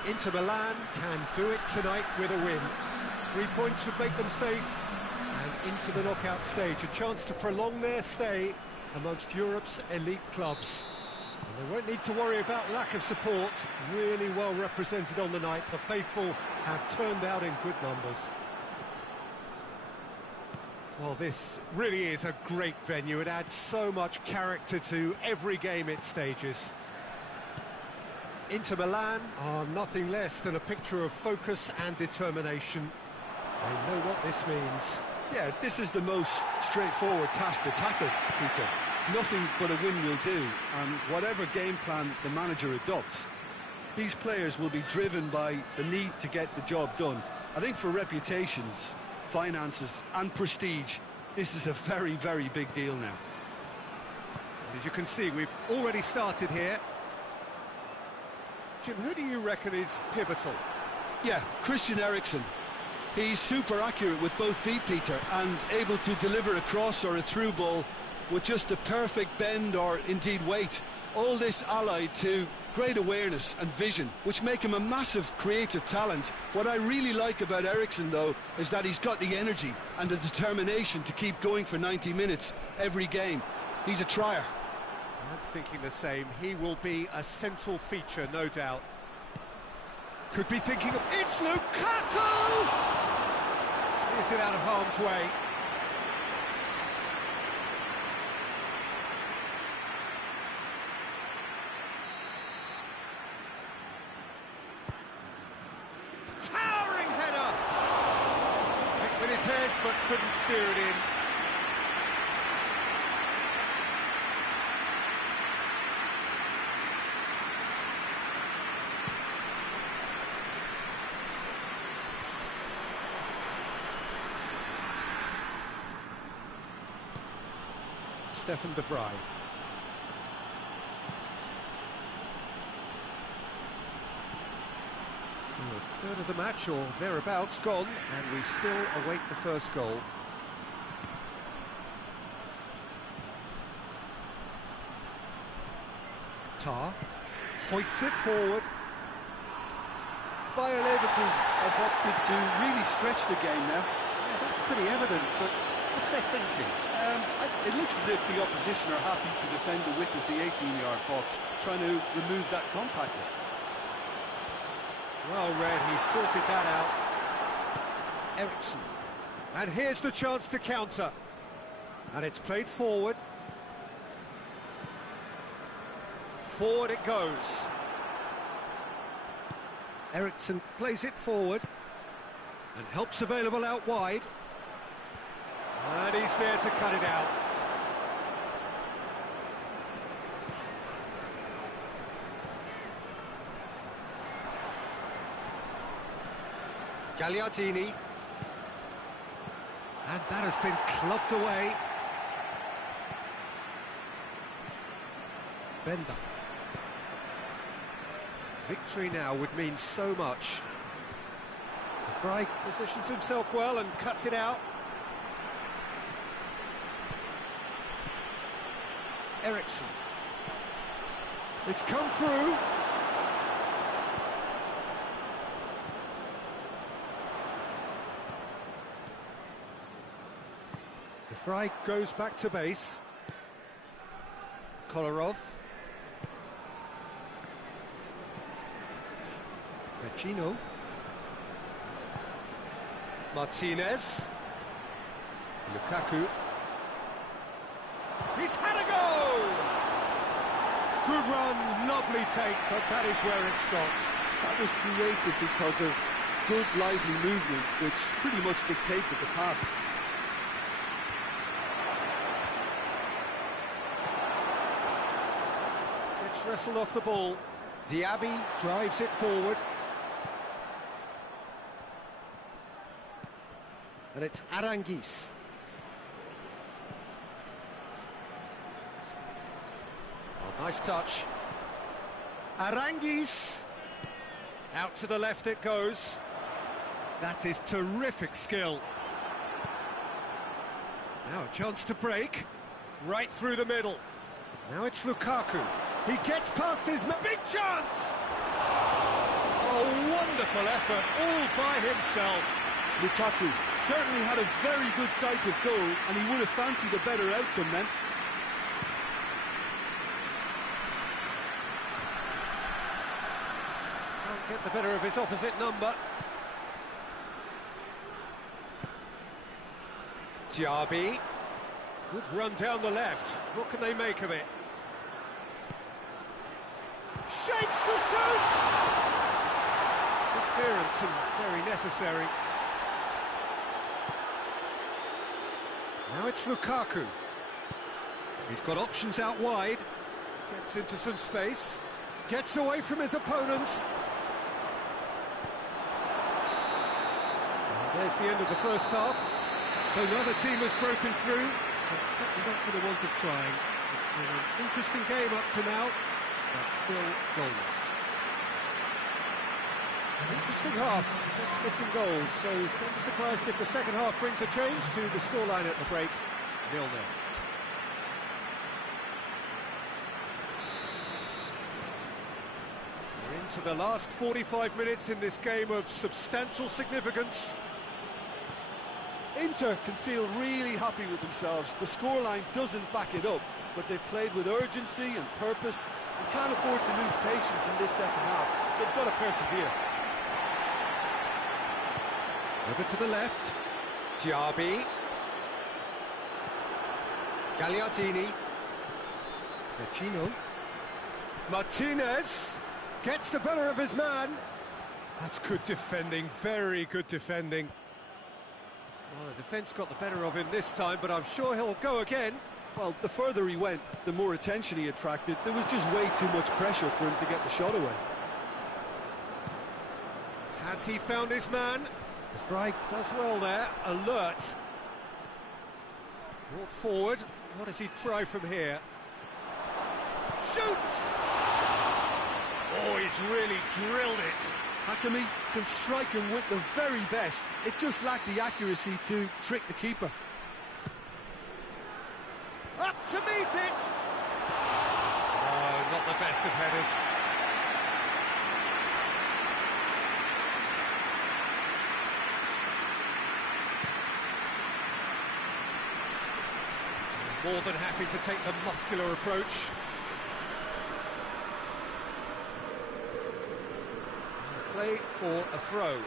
Inter Milan can do it tonight with a win. 3 points would make them safe and into the knockout stage. A chance to prolong their stay amongst Europe's elite clubs. And they won't need to worry about lack of support. Really well represented on the night. The faithful have turned out in good numbers. Well, this really is a great venue. It adds so much character to every game it stages. Inter Milan are nothing less than a picture of focus and determination. They know what this means. Yeah, this is the most straightforward task to tackle, Peter. Nothing but a win will do, and whatever game plan the manager adopts, these players will be driven by the need to get the job done. I think for reputations, finances and prestige, this is a very, very big deal now. As you can see, we've already started here. Jim, who do you reckon is pivotal? Yeah, Christian Eriksen. He's super accurate with both feet, Peter, and able to deliver a cross or a through ball with just a perfect bend or indeed weight. All this allied to great awareness and vision, which make him a massive creative talent. What I really like about Eriksen, though, is that he's got the energy and the determination to keep going for 90 minutes every game. He's a trier. I'm thinking the same. He will be a central feature, no doubt. Could be thinking of... It's Lukaku! Clears it out of harm's way. Towering header! Went with his head, but couldn't steer it in. Stefan de Vrij. So a third of the match or thereabouts gone, and we still await the first goal. Tar hoists it forward. Bayer Leverkusen have opted to really stretch the game now. Yeah, that's pretty evident, but what's their thinking? It looks as if the opposition are happy to defend the width of the 18-yard box, trying to remove that compactness. Well read, he sorted that out. Eriksen. And here's the chance to counter. And it's played forward. Forward it goes. Eriksen plays it forward. And help's available out wide. And he's there to cut it out. Gagliardini. And that has been clubbed away. Bender. Victory now would mean so much. De Vrij positions himself well and cuts it out. Eriksen. It's come through. De Vrij goes back to base. Kolarov. Vecino. Martinez. Lukaku. He's had a go! Good run, lovely take, but that is where it stopped. That was created because of good, lively movement, which pretty much dictated the pass. Gets wrestled off the ball. Diaby drives it forward. And it's Aranguiz. Oh, nice touch. Aranguiz. Out to the left it goes. That is terrific skill. Now a chance to break. Right through the middle. Now it's Lukaku. He gets past his... Big chance! Oh, wonderful effort, all by himself. Lukaku certainly had a very good sight of goal, and he would have fancied a better outcome then. Can't get the better of his opposite number. Diaby. Good run down the left. What can they make of it? Shapes to shoot! Good clearance and very necessary. Now it's Lukaku. He's got options out wide. Gets into some space. Gets away from his opponents. And there's the end of the first half. So neither team has broken through. But certainly not going to want to try. It's been an interesting game up to now, but still goals. Interesting half, just missing goals, so don't be surprised if the second half brings a change to the scoreline at the break, 0-0. We're into the last 45 minutes in this game of substantial significance. Inter can feel really happy with themselves. The scoreline doesn't back it up, but they've played with urgency and purpose and can't afford to lose patience in this second half. They've got to persevere. Over to the left, Diaby, Gagliardini, Vecino, Martinez gets the better of his man. That's good defending, very good defending. Well, the defence got the better of him this time, but I'm sure he'll go again. Well, the further he went, the more attention he attracted. There was just way too much pressure for him to get the shot away. Has he found his man? De Vrij does well there, alert. Brought forward, what does he try from here? Shoots! Oh, he's really drilled it. Hakimi can strike him with the very best. It just lacked the accuracy to trick the keeper. Up to meet it! Oh, not the best of headers. More than happy to take the muscular approach. Play for a throw.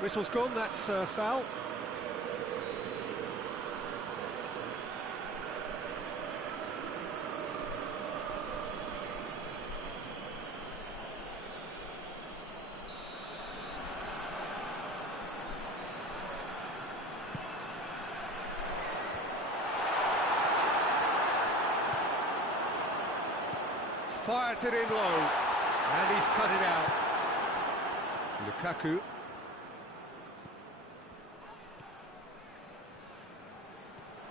Whistle's gone, that's a foul. Fires it in low, and he's cut it out. Lukaku.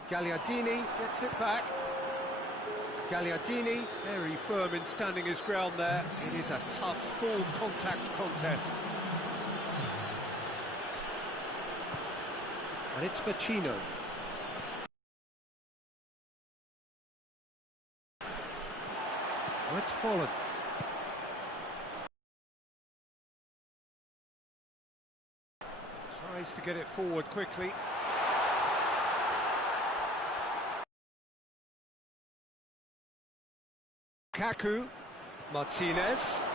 Gagliardini gets it back. Gagliardini, very firm in standing his ground there. It is a tough, full contact contest. And it's Vecino. Let's Holland. Tries to get it forward quickly. Lukaku, Martinez.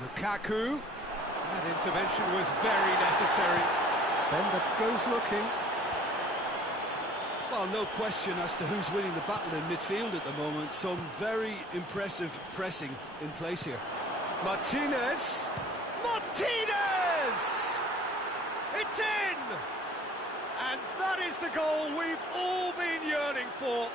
Lukaku. That intervention was very necessary. Bender goes looking. Well, no question as to who's winning the battle in midfield at the moment. Some very impressive pressing in place here. Martinez! Martinez! It's in! And that is the goal we've all been yearning for.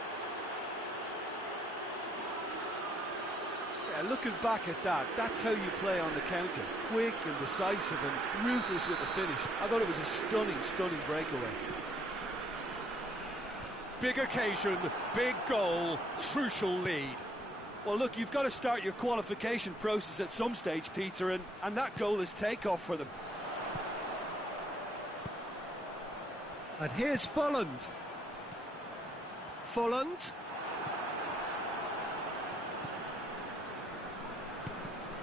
Yeah, looking back at that, that's how you play on the counter. Quick and decisive and ruthless with the finish. I thought it was a stunning, stunning breakaway. Big occasion, big goal, crucial lead. Well, look, you've got to start your qualification process at some stage, Peter, and that goal is takeoff for them. And here's Folland. Folland.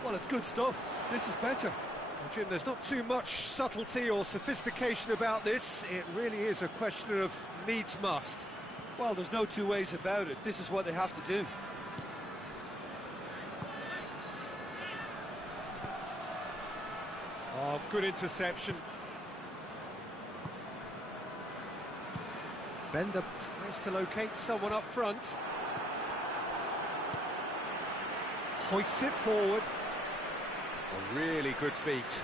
Well, it's good stuff. This is better. Well, Jim, there's not too much subtlety or sophistication about this. It really is a question of needs must. Well, there's no two ways about it. This is what they have to do. Oh, good interception. Bender tries to locate someone up front. Hoists it forward. A really good feat.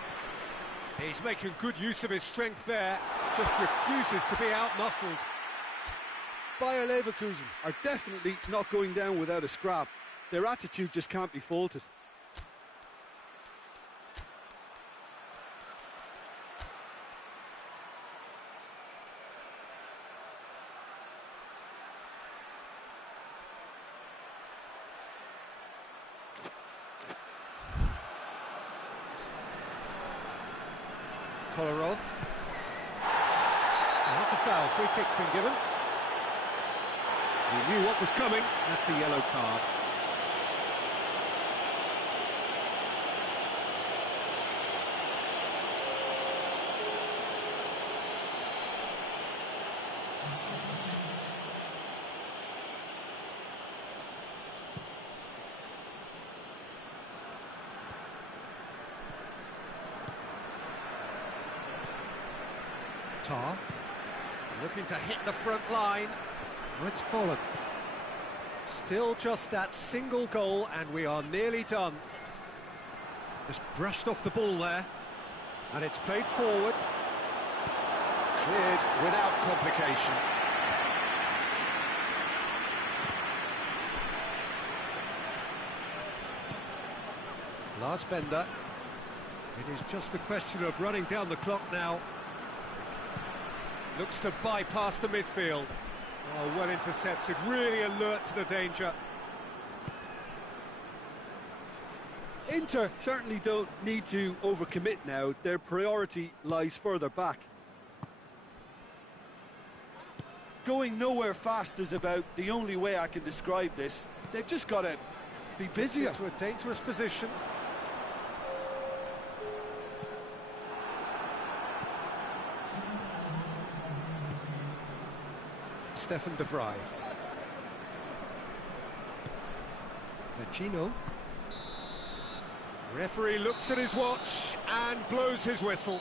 He's making good use of his strength there. Just refuses to be out-muscled. Bayer Leverkusen are definitely not going down without a scrap. Their attitude just can't be faulted. Kolarov. That's a foul. Free kick's been given. He knew what was coming. That's a yellow card. Tar, looking to hit the front line. It's fallen. Still just that single goal and we are nearly done. Just brushed off the ball there. And it's played forward. Cleared without complication. Lars Bender. It is just a question of running down the clock now. Looks to bypass the midfield. Oh, well intercepted, really alert to the danger. Inter certainly don't need to overcommit now. Their priority lies further back. Going nowhere fast is about the only way I can describe this. They've just got to be busier. Into a dangerous position. Stefan de Vrij. Vecino. Referee looks at his watch and blows his whistle.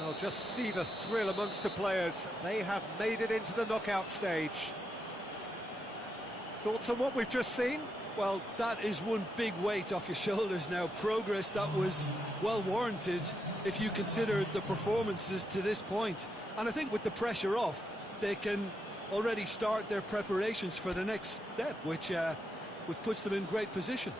Well, just see the thrill amongst the players. They have made it into the knockout stage. Thoughts on what we've just seen? Well, that is one big weight off your shoulders now. Progress that was well warranted if you consider the performances to this point. And I think with the pressure off, they can already start their preparations for the next step, which puts them in great position.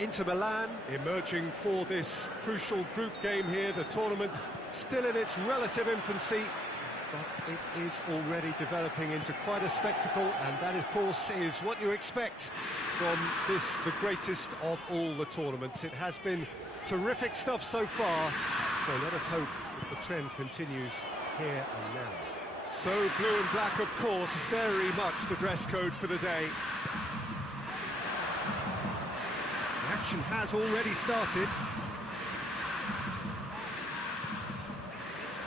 Inter Milan emerging for this crucial group game here. The tournament still in its relative infancy, but it is already developing into quite a spectacle, and that, of course, is what you expect from this, the greatest of all the tournaments. It has been terrific stuff so far, so let us hope that the trend continues here and now. So blue and black, of course, very much the dress code for the day. The action has already started.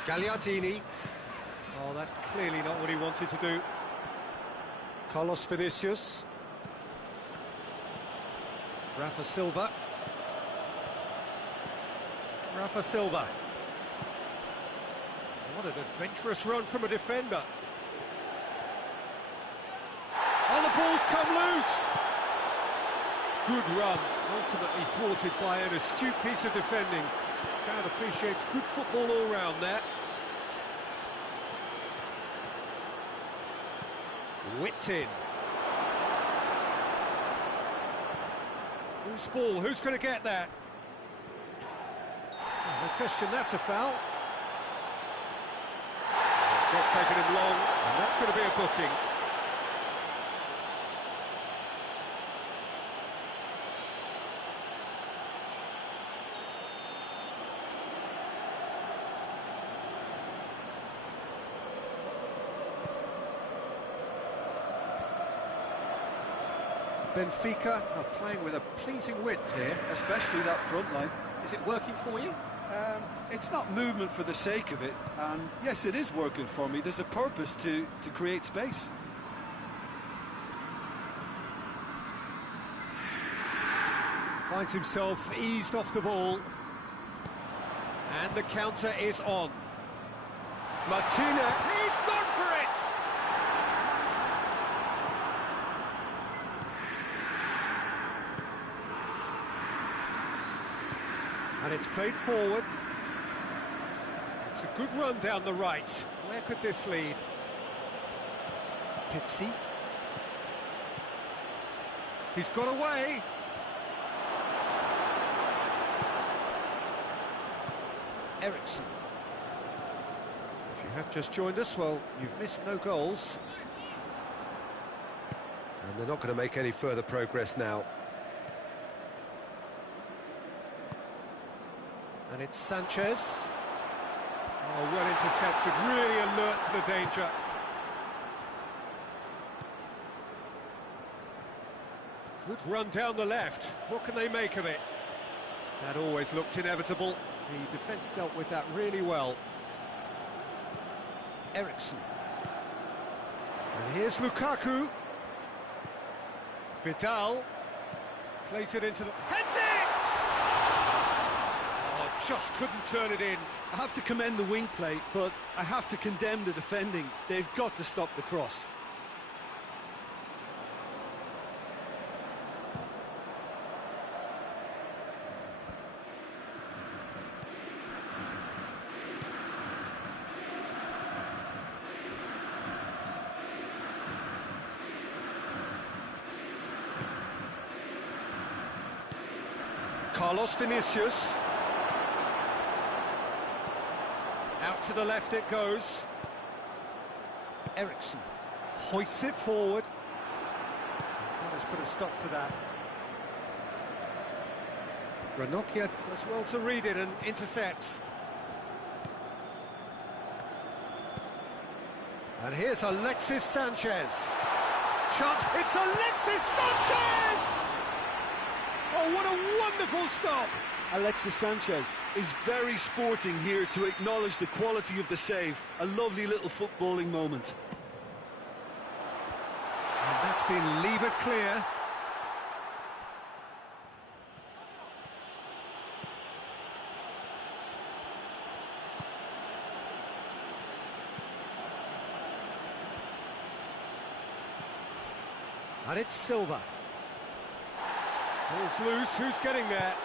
Gagliardini. Oh, that's clearly not what he wanted to do. Carlos Vinicius. Rafa Silva. Rafa Silva. What an adventurous run from a defender. Oh, the ball's come loose! Good run, ultimately thwarted by an astute piece of defending. Crowd appreciates good football all round there. Whipped in. Loose ball, who's going to get that? Oh, no question, that's a foul. It's not taken him long, and that's going to be a booking. Benfica are playing with a pleasing width here. Especially that front line. Is it working for you? It's not movement for the sake of it, and yes, it is working for me. There's a purpose to create space. Finds himself eased off the ball. And the counter is on. Martina, he's gone for it! And it's played forward. It's a good run down the right. Where could this lead? Pizzi. He's got away. Ericsson. If you have just joined us, well, you've missed no goals. And they're not going to make any further progress now. And it's Sanchez. Oh, well intercepted, really alert to the danger. Good run down the left. What can they make of it? That always looked inevitable. The defence dealt with that really well. Ericsson. And here's Lukaku. Vidal. Plays it into the... Heads it! Just couldn't turn it in. I have to commend the wing play, but I have to condemn the defending. They've got to stop the cross. Carlos Vinicius. Out to the left it goes. Ericsson hoists it forward. That has put a stop to that. Ranocchia does well to read it and intercepts. And here's Alexis Sanchez. Chance, it's Alexis Sanchez! Oh, what a wonderful stop! Alexis Sanchez is very sporting here to acknowledge the quality of the save. A lovely little footballing moment. And that's been levered clear. And it's Silva. Ball's loose, who's getting there?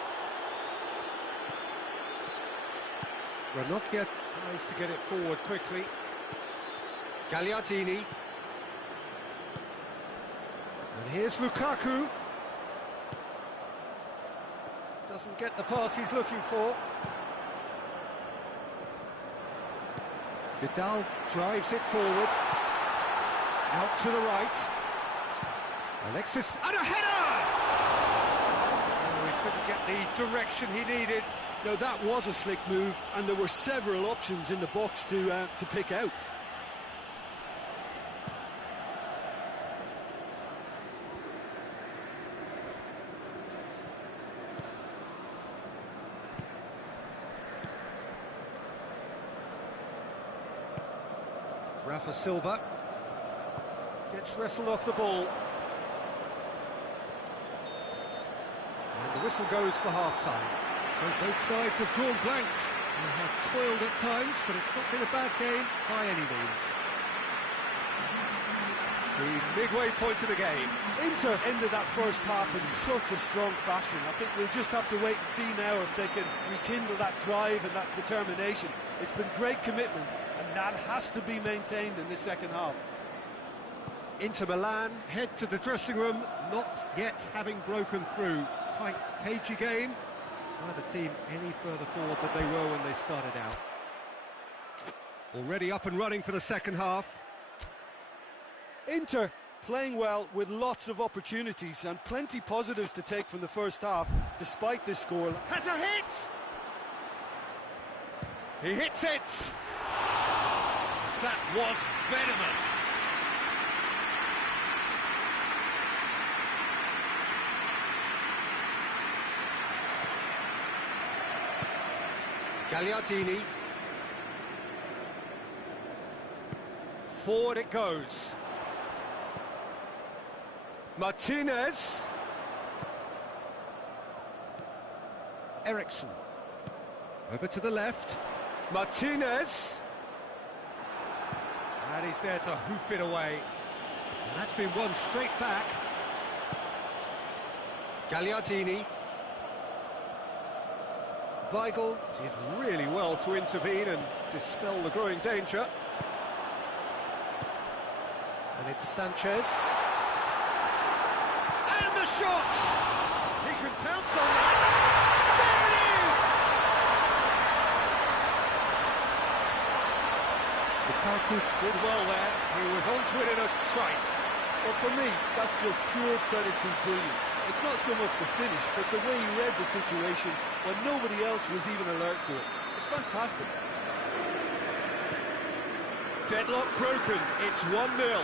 Ranocchia tries to get it forward quickly. Gagliardini. And here's Lukaku. Doesn't get the pass he's looking for. Vidal drives it forward. Out to the right. Alexis, and a header! Oh, he couldn't get the direction he needed. No, that was a slick move, and there were several options in the box to pick out. Rafa Silva gets wrestled off the ball. And the whistle goes for half-time. So both sides have drawn blanks. They have toiled at times, but it's not been a bad game by any means. The midway point of the game. Inter ended that first half in such a strong fashion. I think we'll just have to wait and see now if they can rekindle that drive and that determination. It's been great commitment, and that has to be maintained in this second half. Inter Milan head to the dressing room, not yet having broken through. Tight, cagey game. Neither team any further forward than they were when they started out. Already up and running for the second half. Inter playing well with lots of opportunities and plenty positives to take from the first half, despite this score. Has a hit! He hits it! That was venomous. Gagliardini. Forward it goes. Martinez. Eriksson. Over to the left. Martinez. And he's there to hoof it away. And that's been won straight back. Gagliardini. Weigl did really well to intervene and dispel the growing danger. And it's Sanchez. And the shot! He can pounce on that. There it is! Lukaku did well there. He was onto it in a trice. Well, for me, that's just pure predatory brilliance. It's not so much the finish, but the way he read the situation when nobody else was even alert to it. It's fantastic. Deadlock broken. It's 1-0.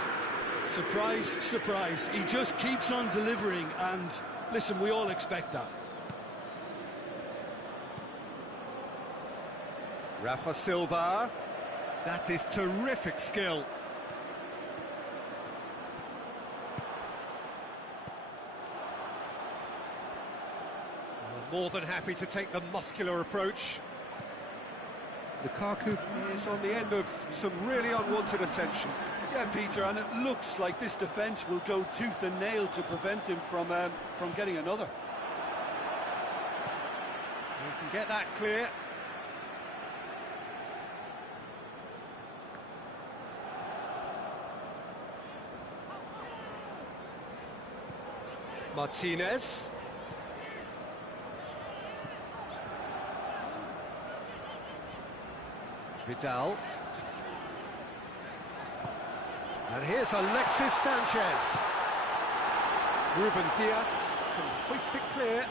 Surprise, surprise. He just keeps on delivering, and listen, we all expect that. Rafa Silva. That is terrific skill. More than happy to take the muscular approach. Lukaku is on the end of some really unwanted attention. Yeah, Peter, and it looks like this defence will go tooth and nail to prevent him from getting another. You can get that clear. Martinez. Vidal. And here's Alexis Sanchez. Ruben Diaz can hoist it clear.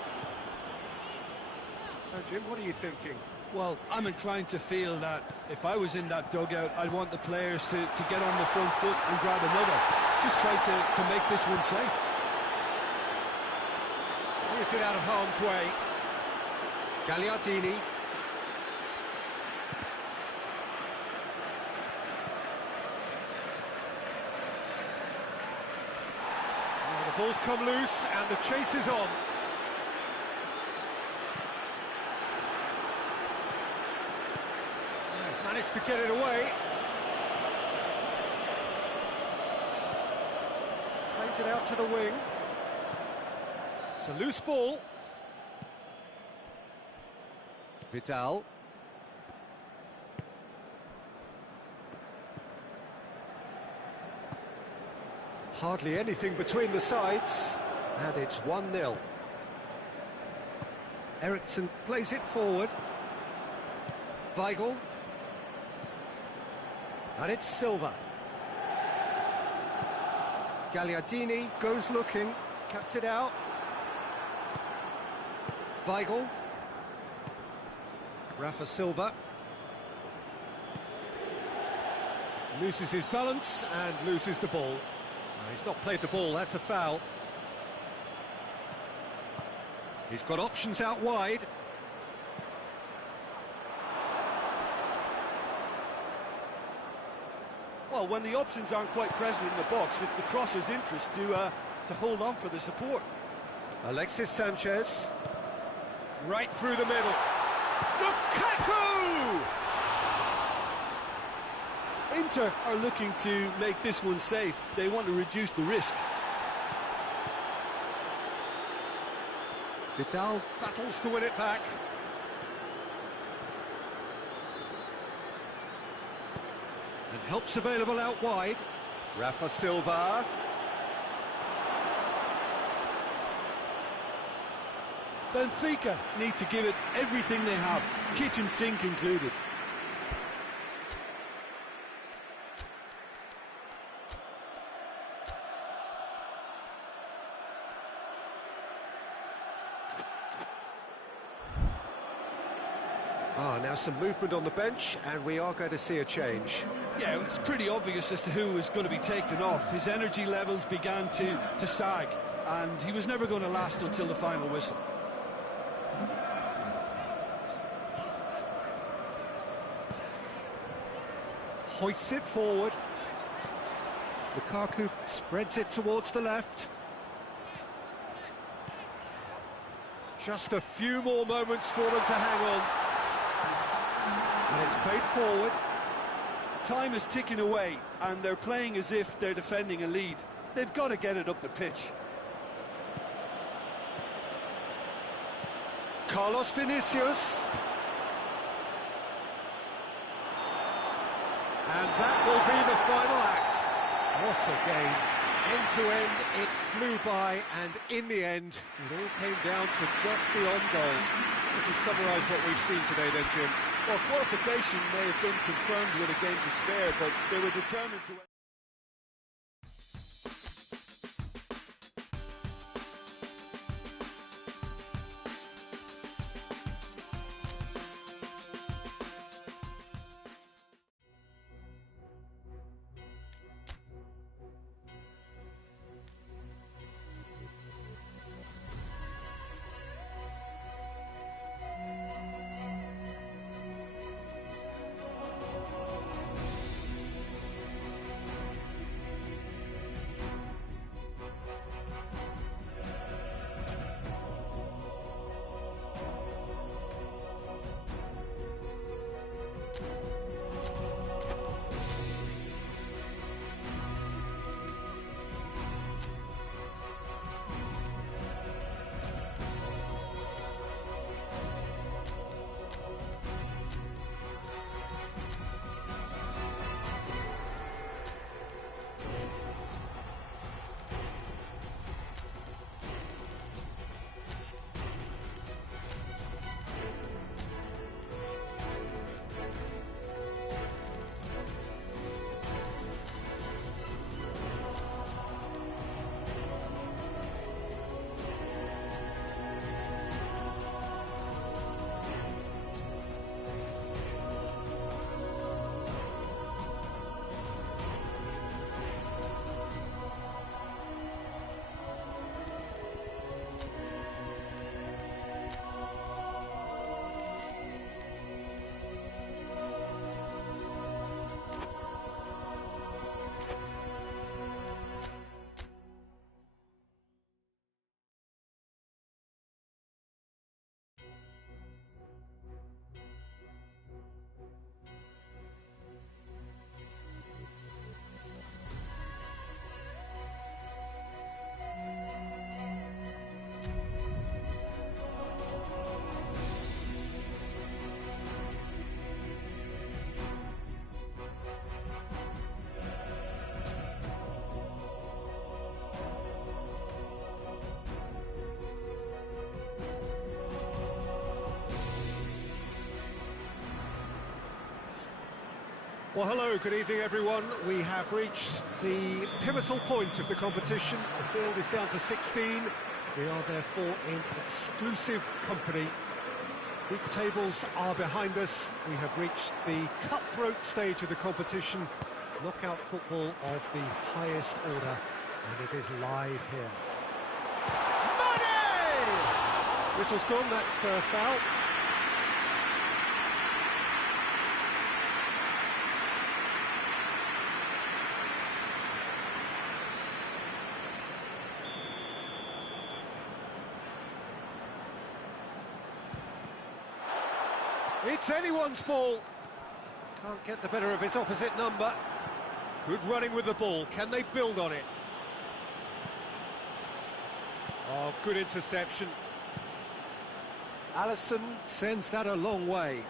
So, Jim, what are you thinking? Well, I'm inclined to feel that if I was in that dugout, I'd want the players to get on the front foot and grab another. Just try to make this one safe. Clears it out of harm's way. Gagliardini. The ball's come loose and the chase is on. They've managed to get it away. Plays it out to the wing. It's a loose ball. Vidal. Hardly anything between the sides, and it's 1-0. Eriksson plays it forward. Weigl. And it's Silva. Gagliardini goes looking, cuts it out. Weigl. Rafa Silva. Loses his balance and loses the ball. He's not played the ball, that's a foul. He's got options out wide. Well, when the options aren't quite present in the box, it's the crosser's interest to hold on for the support. Alexis Sanchez. Right through the middle. Lukaku! Inter are looking to make this one safe. They want to reduce the risk. Vidal battles to win it back. And help's available out wide. Rafa Silva. Benfica need to give it everything they have, kitchen sink included. Now some movement on the bench, and we are going to see a change. Yeah, it's pretty obvious as to who was going to be taken off. His energy levels began to sag, and he was never going to last until the final whistle. Hoists it forward. Lukaku spreads it towards the left. Just a few more moments for them to hang on. And it's played forward. Time is ticking away, and they're playing as if they're defending a lead. They've got to get it up the pitch. Carlos Vinicius. And that will be the final act. What a game. End to end, it flew by, and in the end, it all came down to just the on goal. Would you summarise what we've seen today then, Jim? Well, qualification may have been confirmed with a game to spare, but they were determined to... Well, hello, good evening, everyone. We have reached the pivotal point of the competition. The field is down to 16. We are therefore in exclusive company. Group tables are behind us. We have reached the cutthroat stage of the competition. Knockout football of the highest order, and it is live here. Money! Whistle's gone, that's a foul. It's anyone's ball. Can't get the better of his opposite number. Good running with the ball. Can they build on it? Oh, good interception. Alisson sends that a long way.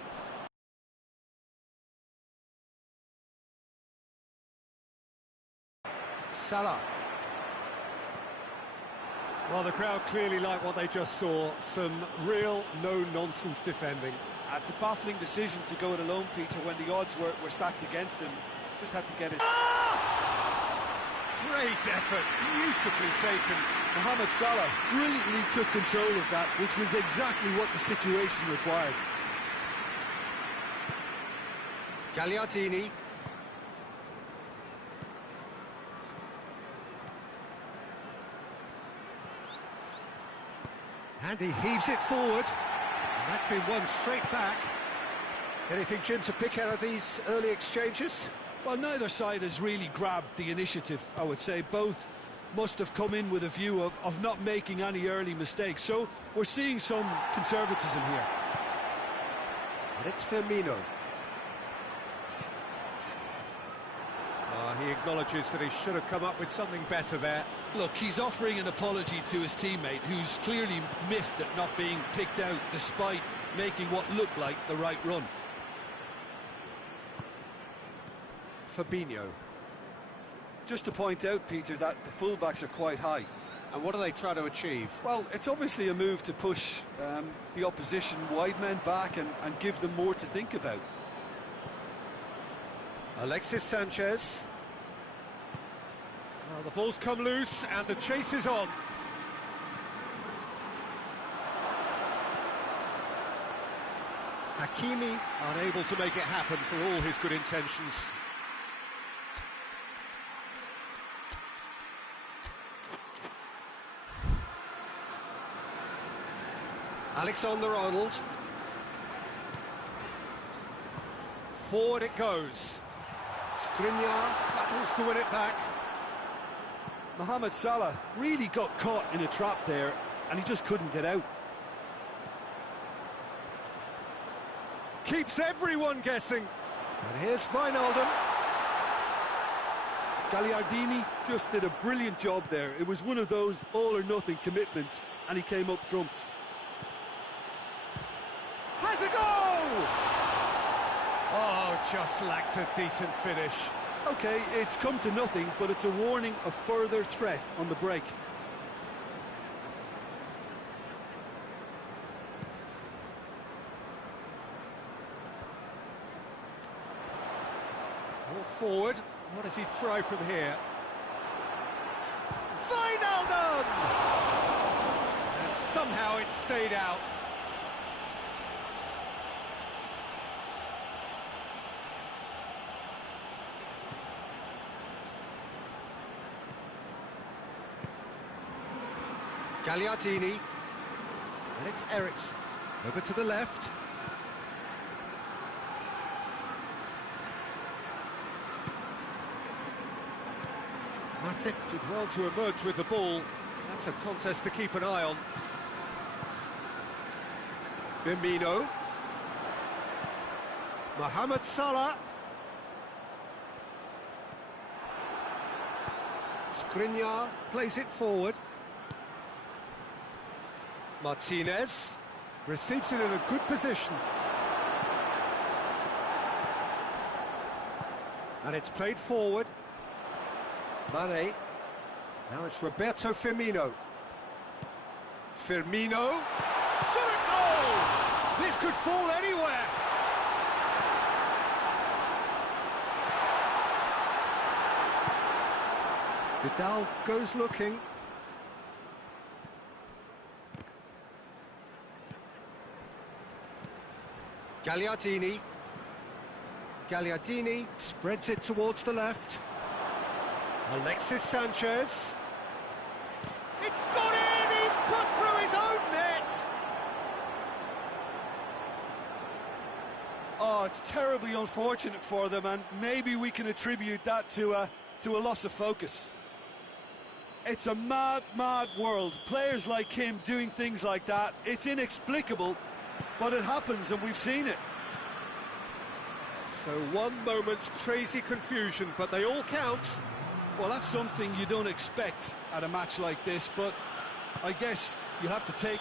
Salah. Well, the crowd clearly like what they just saw. Some real no-nonsense defending. It's a baffling decision to go it alone, Peter, when the odds were stacked against him. Just had to get it. Great effort, beautifully taken. Mohamed Salah brilliantly took control of that, which was exactly what the situation required. Gagliardini. And he heaves it forward. And that's been won straight back. Anything, Jim, to pick out of these early exchanges? Well, neither side has really grabbed the initiative, I would say. Both must have come in with a view of not making any early mistakes. So we're seeing some conservatism here. And it's Firmino. He acknowledges that he should have come up with something better there. Look, he's offering an apology to his teammate, who's clearly miffed at not being picked out despite making what looked like the right run. Fabinho. Just to point out, Peter, that the fullbacks are quite high. And what do they try to achieve? Well, it's obviously a move to push the opposition wide men back and give them more to think about. Alexis Sanchez. Well, the ball's come loose and the chase is on. Hakimi unable to make it happen for all his good intentions. Alexander-Arnold. Forward it goes. Skriniar battles to win it back. Mohamed Salah really got caught in a trap there, and he just couldn't get out. Keeps everyone guessing. And here's Wijnaldum. Gagliardini just did a brilliant job there. It was one of those all-or-nothing commitments, and he came up trumps. Has a goal! Oh, just lacked a decent finish. OK, it's come to nothing, but it's a warning of further threat on the break. Brought forward. What does he try from here? Wijnaldum! And somehow it stayed out. Gagliardini, and it's Eriksen, over to the left. Matip did well to emerge with the ball. That's a contest to keep an eye on. Firmino. Mohamed Salah. Skriniar plays it forward. Martinez receives it in a good position. And it's played forward. Mane. Now it's Roberto Firmino. Firmino. Shot a goal! This could fall anywhere. Vidal goes looking. Gagliardini. Gagliardini spreads it towards the left. Alexis Sanchez. It's got in! He's put through his own net! Oh, it's terribly unfortunate for them, and maybe we can attribute that to a loss of focus. It's a mad, mad world. Players like him doing things like that, it's inexplicable, but it happens and we've seen it. So one moment's crazy confusion, but they all count. Well, that's something you don't expect at a match like this, but I guess you have to take.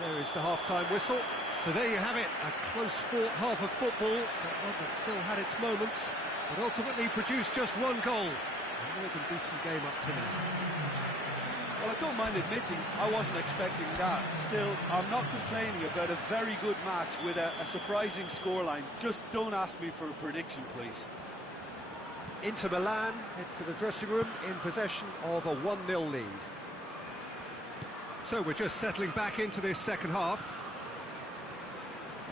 There is the half-time whistle. So there you have it, a close-fought half of football, but one that still had its moments, but ultimately produced just one goal. A more than decent game up to now. Well, I don't mind admitting I wasn't expecting that. Still, I'm not complaining about a very good match with a surprising scoreline. Just don't ask me for a prediction, please. Inter Milan head for the dressing room in possession of a 1-0 lead. So we're just settling back into this second half.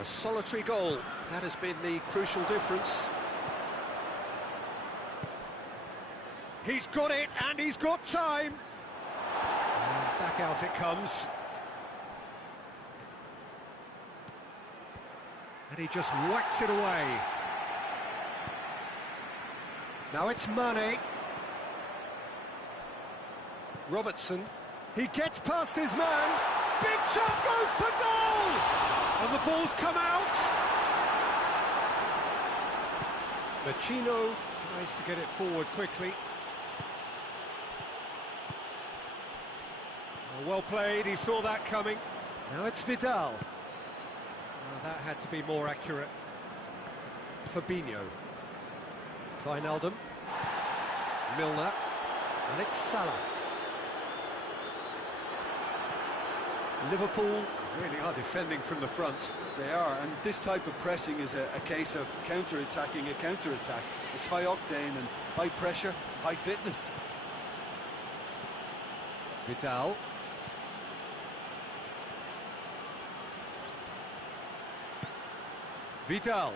A solitary goal, that has been the crucial difference. He's got it, and he's got time. And back out it comes. And he just whacks it away. Now it's Mane. Robertson. He gets past his man. Big shot goes for goal! And the ball's come out. Vecino tries to get it forward quickly. Well played, he saw that coming. Now it's Vidal. That had to be more accurate. Fabinho. Wijnaldum. Milner. And it's Salah. Liverpool really are defending from the front. They are, and this type of pressing is a case of counter-attacking a counter-attack. It's high octane and high pressure, high fitness. Vidal. Vidal.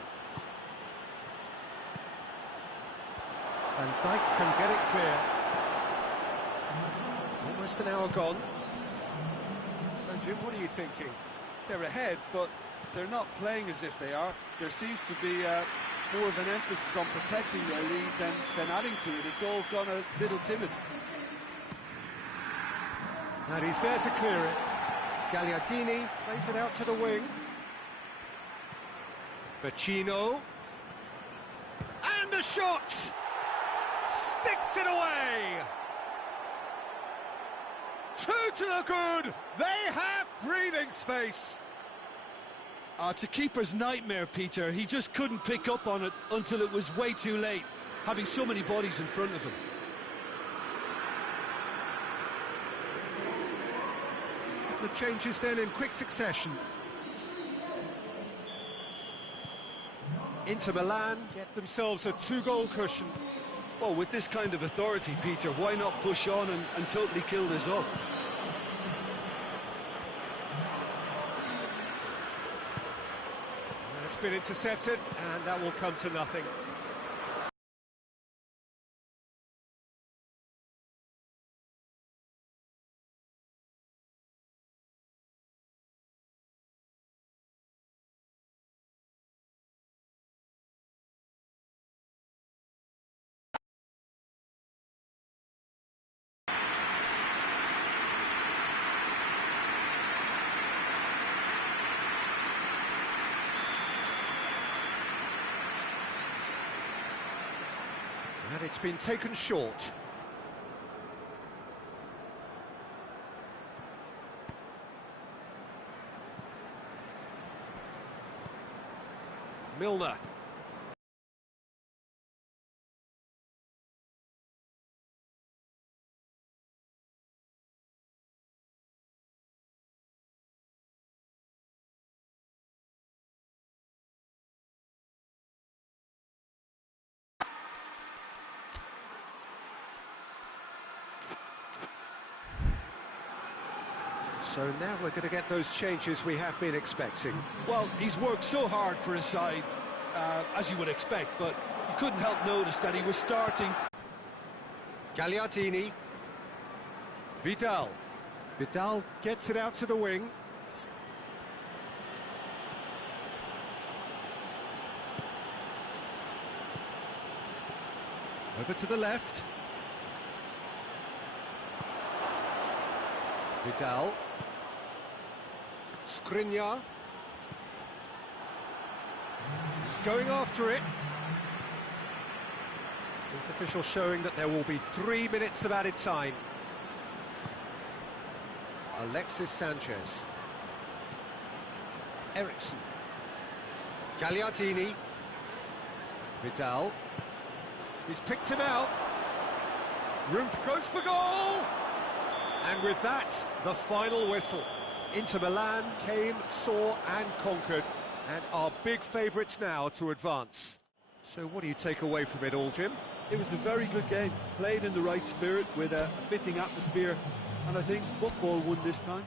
Van Dijk can get it clear. Almost an hour gone. So, Jim, what are you thinking? They're ahead, but they're not playing as if they are. There seems to be more of an emphasis on protecting their lead than adding to it. It's all gone a little timid. And he's there to clear it. Gagliardini plays it out to the wing. Vecino. And a shot! Sticks it away! 2 to the good! They have breathing space! It's a keeper's nightmare, Peter. He just couldn't pick up on it until it was way too late, having so many bodies in front of him. The changes then in quick succession. Inter Milan get themselves a 2-goal cushion. Well, with this kind of authority, Peter, why not push on and totally kill this off? It's been intercepted, and that will come to nothing. And it's been taken short. Milner. So now we're going to get those changes we have been expecting. Well, he's worked so hard for his side, as you would expect, but you couldn't help notice that he was starting. Gagliardini. Vidal. Vidal gets it out to the wing. Over to the left. Vidal. Skriniar. He's going after it. Fourth official showing that there will be 3 minutes of added time. Alexis Sanchez. Eriksson. Gagliardini. Vidal. He's picked him out. Rumpf goes for goal! And with that, the final whistle. Inter Milan came, saw and conquered, and are big favourites now to advance. So what do you take away from it all, Jim? It was a very good game, played in the right spirit with a fitting atmosphere, and I think football won this time.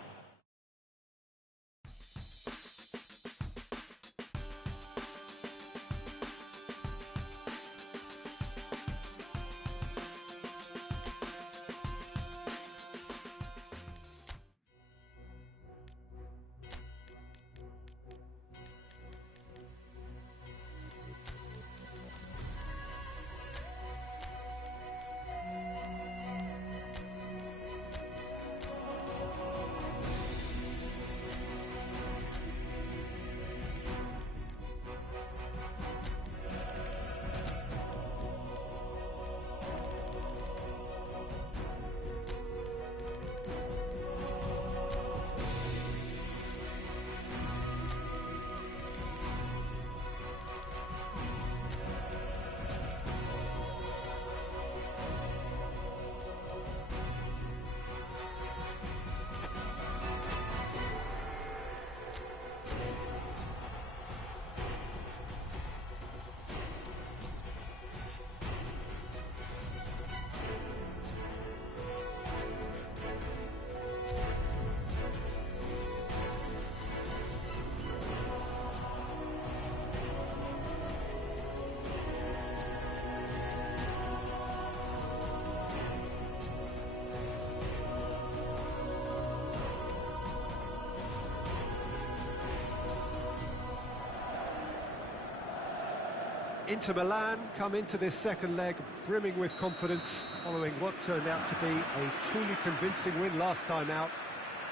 Inter Milan come into this second leg brimming with confidence following what turned out to be a truly convincing win last time out,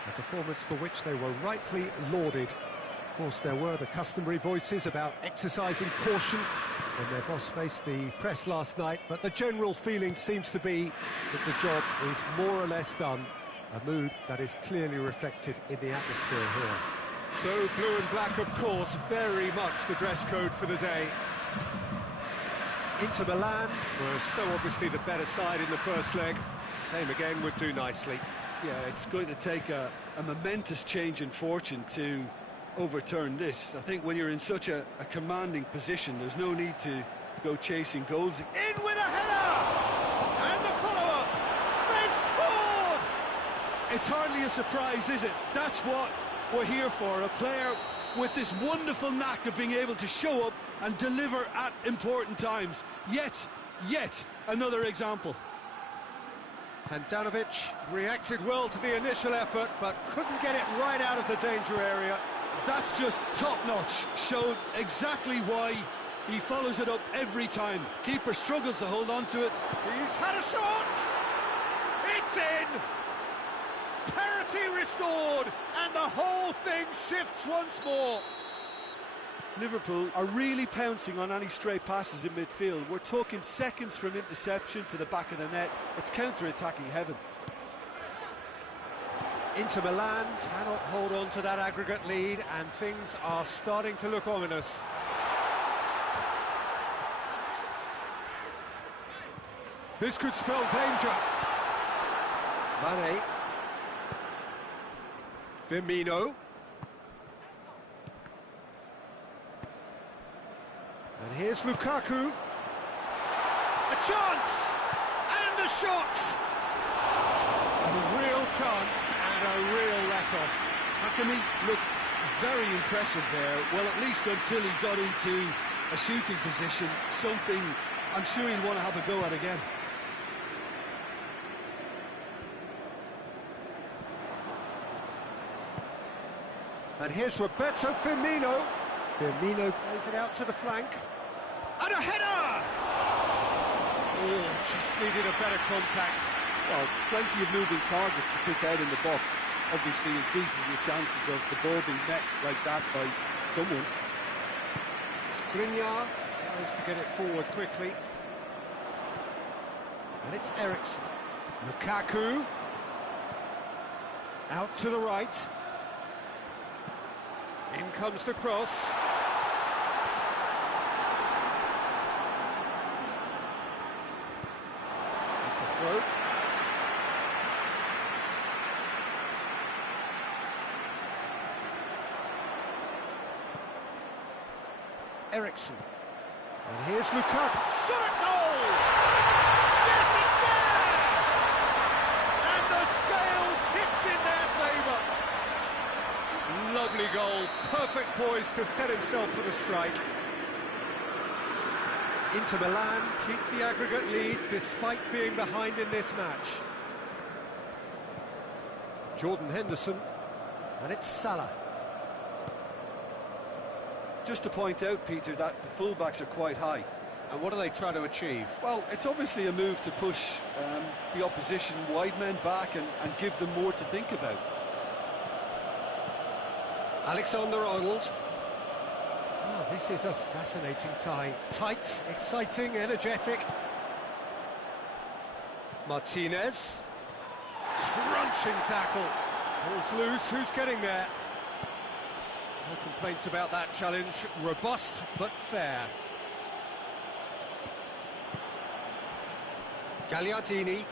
a performance for which they were rightly lauded. Of course, there were the customary voices about exercising caution when their boss faced the press last night, but the general feeling seems to be that the job is more or less done, a mood that is clearly reflected in the atmosphere here. So blue and black, of course, very much the dress code for the day. Inter Milan were so obviously the better side in the first leg. Same again would do nicely. Yeah, it's going to take a momentous change in fortune to overturn this. I think when you're in such a commanding position, there's no need to go chasing goals. In with a header! And the follow-up! They've scored! It's hardly a surprise, is it? That's what we're here for, a player with this wonderful knack of being able to show up and deliver at important times. Yet another example. Handanovic reacted well to the initial effort, but couldn't get it right out of the danger area. That's just top-notch. Showed exactly why he follows it up every time. Keeper struggles to hold on to it. He's had a shot! It's in! Parity restored, and the whole thing shifts once more. Liverpool are really pouncing on any stray passes in midfield. We're talking seconds from interception to the back of the net. It's counter-attacking heaven. Inter Milan cannot hold on to that aggregate lead, and things are starting to look ominous. This could spell danger. Mane. Firmino. And here's Lukaku. A chance! And a shot! A real chance and a real let-off. Hakimi looked very impressive there, well, at least until he got into a shooting position, something I'm sure he'll want to have a go at again. And here's Roberto Firmino. Firmino plays it out to the flank. And a header! Oh, just needed a better contact. Well, plenty of moving targets to pick out in the box. Obviously increases your chances of the ball being met like that by someone. Skriniar tries to get it forward quickly. And it's Eriksen. Lukaku. Out to the right. In comes the cross. It's a throw. Eriksen. And here's Lukaku. Shot at goal! Yes, it's there! And the scale tips in their favour. Lovely goal, perfect poise to set himself for the strike. Inter Milan keep the aggregate lead despite being behind in this match. Jordan Henderson, and it's Salah. Just to point out, Peter, that the fullbacks are quite high. And what are they trying to achieve? Well, it's obviously a move to push the opposition wide men back and give them more to think about. Alexander-Arnold. Oh, this is a fascinating tie. Tight, exciting, energetic. Martinez. Crunching tackle. Ball's loose, who's getting there? No complaints about that challenge. Robust, but fair. Gagliardini.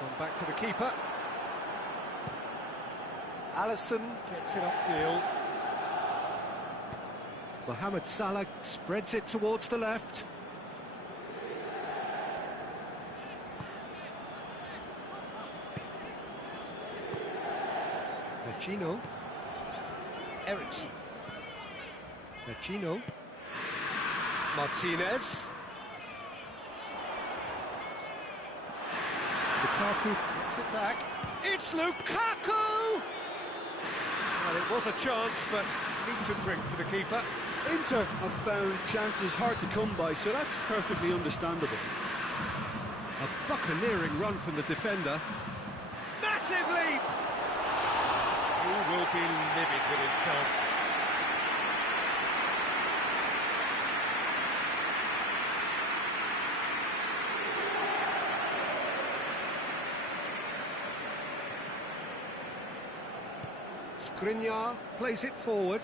Gone back to the keeper. Alisson gets it upfield. Mohamed Salah spreads it towards the left. Vecino. Eriksen. Vecino. Martinez. Lukaku gets it back. It's Lukaku! Well, it was a chance, but neat and drink for the keeper. Inter have found chances hard to come by, so that's perfectly understandable. A buccaneering run from the defender. Massive leap! He will be livid with himself. Skriniar plays it forward.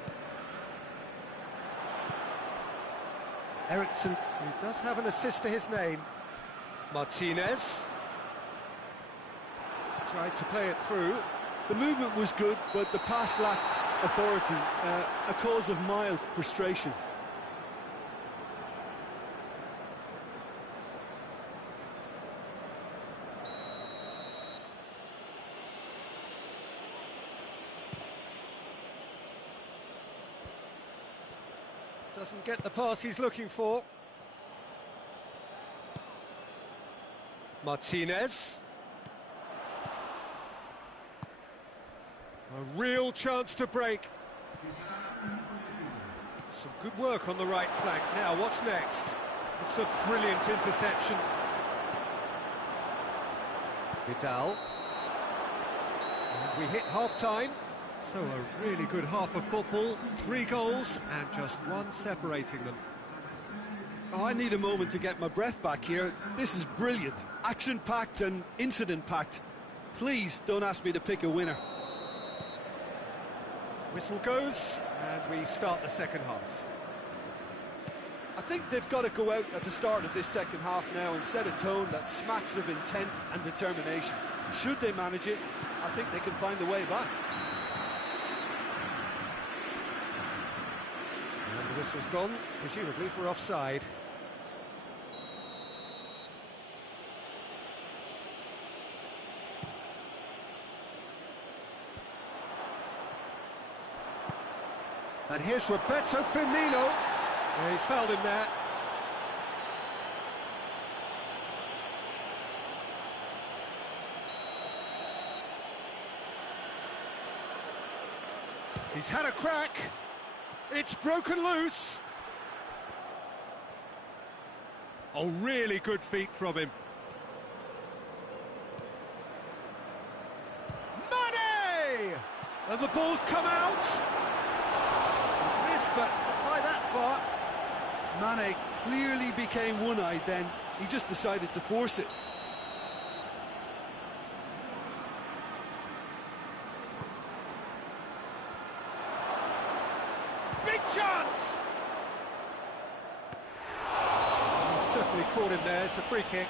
Eriksen, who does have an assist to his name. Martinez. Tried to play it through. The movement was good, but the pass lacked authority, a cause of mild frustration. Doesn't get the pass he's looking for. Martinez. A real chance to break. Some good work on the right flank. Now, what's next? It's a brilliant interception. Vidal. And we hit half-time. So a really good half of football, 3 goals and just 1 separating them. Oh, I need a moment to get my breath back here. This is brilliant, action-packed and incident-packed. Please don't ask me to pick a winner. Whistle goes and we start the second half. I think they've got to go out at the start of this second half now and set a tone that smacks of intent and determination. Should they manage it, I think they can find a way back. And the whistle's gone, presumably for offside. And here's Roberto Firmino. Yeah, he's fouled him there. He's had a crack. It's broken loose. Oh, really good feet from him. Mane! And the ball's come out. He's missed, but not by that far. Mane clearly became one-eyed then. He just decided to force it. Big chance! He's certainly caught him there. It's a free kick.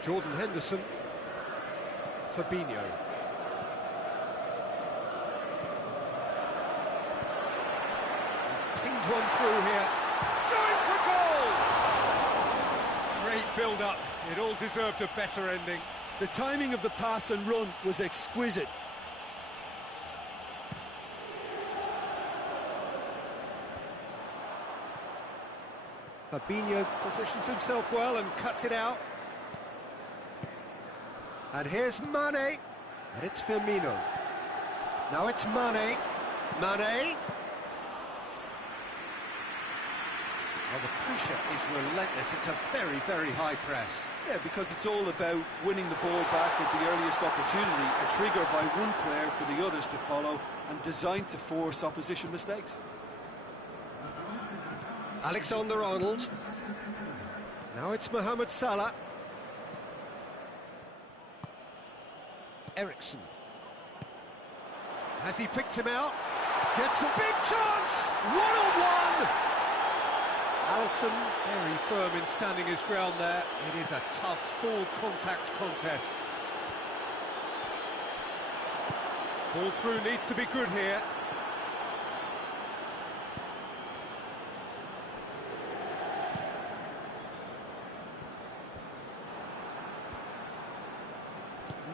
Jordan Henderson. Fabinho. He's pinged one through here. Going for goal! Great build-up. It all deserved a better ending. The timing of the pass and run was exquisite. Fabinho positions himself well and cuts it out. And here's Mane, and it's Firmino. Now it's Mane. Mane. Well, the pressure is relentless. It's a very, very high press. Yeah, because it's all about winning the ball back at the earliest opportunity, a trigger by one player for the others to follow, and designed to force opposition mistakes. Alexander-Arnold. Now it's Mohamed Salah. Ericsson. Has he picked him out? Gets a big chance! One-on-one! Alisson, very firm in standing his ground there. It is a tough, full-contact contest. Ball through needs to be good here.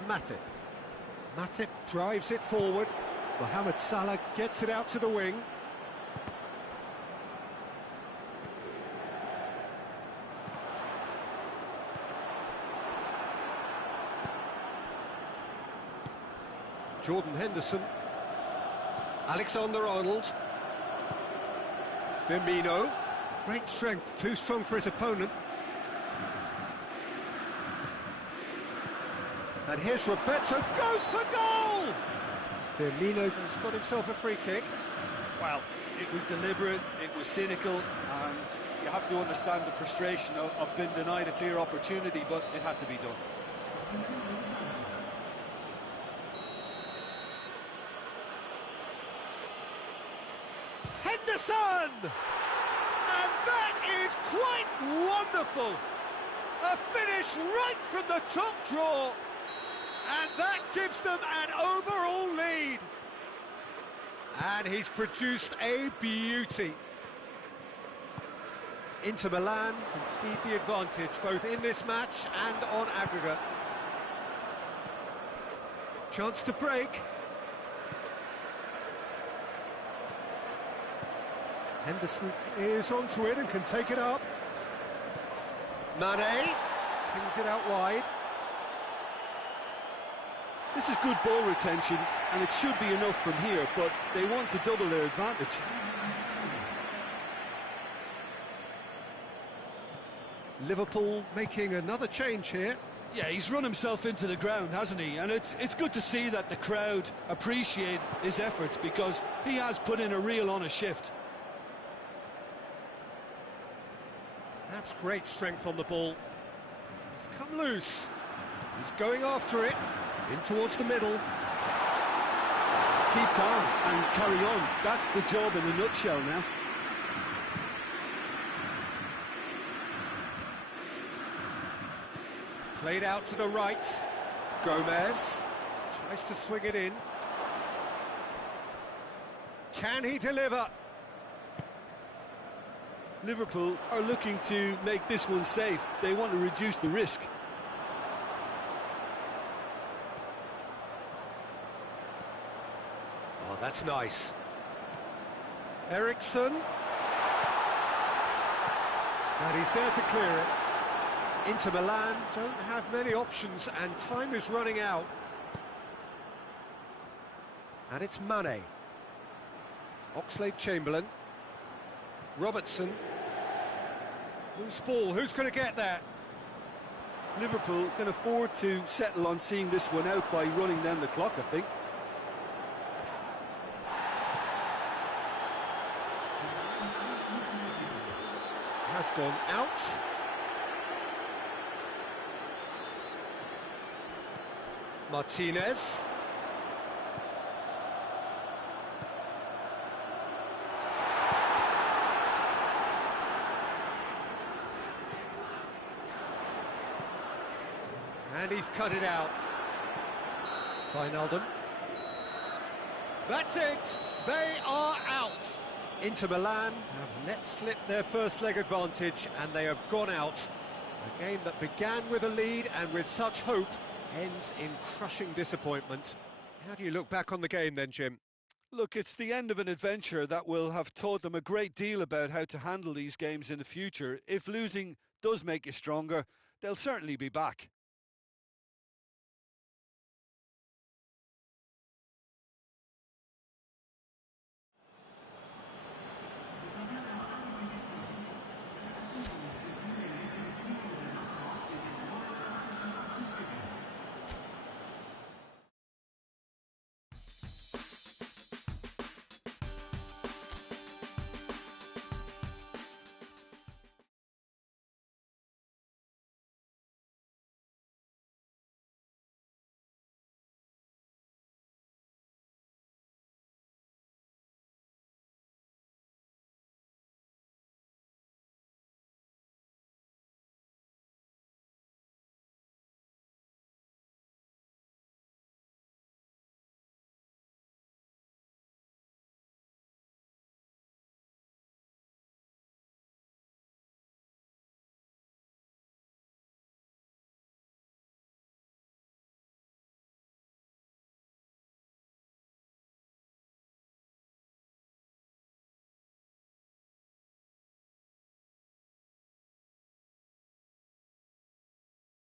Matip. Matip drives it forward. Mohamed Salah gets it out to the wing. Jordan Henderson. Alexander-Arnold. Firmino. Great strength, too strong for his opponent. And here's Roberto, goes for goal! Firmino has got himself a free kick. Well, it was deliberate, it was cynical, and you have to understand the frustration of being denied a clear opportunity, but it had to be done. Henderson! And that is quite wonderful! A finish right from the top draw! And that gives them an overall lead. And he's produced a beauty. Inter Milan concede the advantage, both in this match and on aggregate. Chance to break. Henderson is onto it and can take it up. Mane pings it out wide. This is good ball retention, and it should be enough from here, but they want to double their advantage. Liverpool making another change here. Yeah, he's run himself into the ground, hasn't he? And it's good to see that the crowd appreciate his efforts, because he has put in a real honest shift. That's great strength on the ball. He's come loose. He's going after it. In towards the middle. Keep calm and carry on. That's the job in a nutshell now. Played out to the right. Gomez tries to swing it in. Can he deliver? Liverpool are looking to make this one safe. They want to reduce the risk. Oh, that's nice. Eriksson. And he's there to clear it. Inter Milan don't have many options and time is running out. And it's Mane. Oxlade-Chamberlain. Robertson. Loose ball, who's going to get there? Liverpool can afford to settle on seeing this one out by running down the clock, I think. Has gone out. Martinez. And he's cut it out. Wijnaldum. That's it! They are out! Inter Milan have let slip their first leg advantage and they have gone out. A game that began with a lead and with such hope ends in crushing disappointment. How do you look back on the game then, Jim? Look, it's the end of an adventure that will have taught them a great deal about how to handle these games in the future. If losing does make you stronger, they'll certainly be back.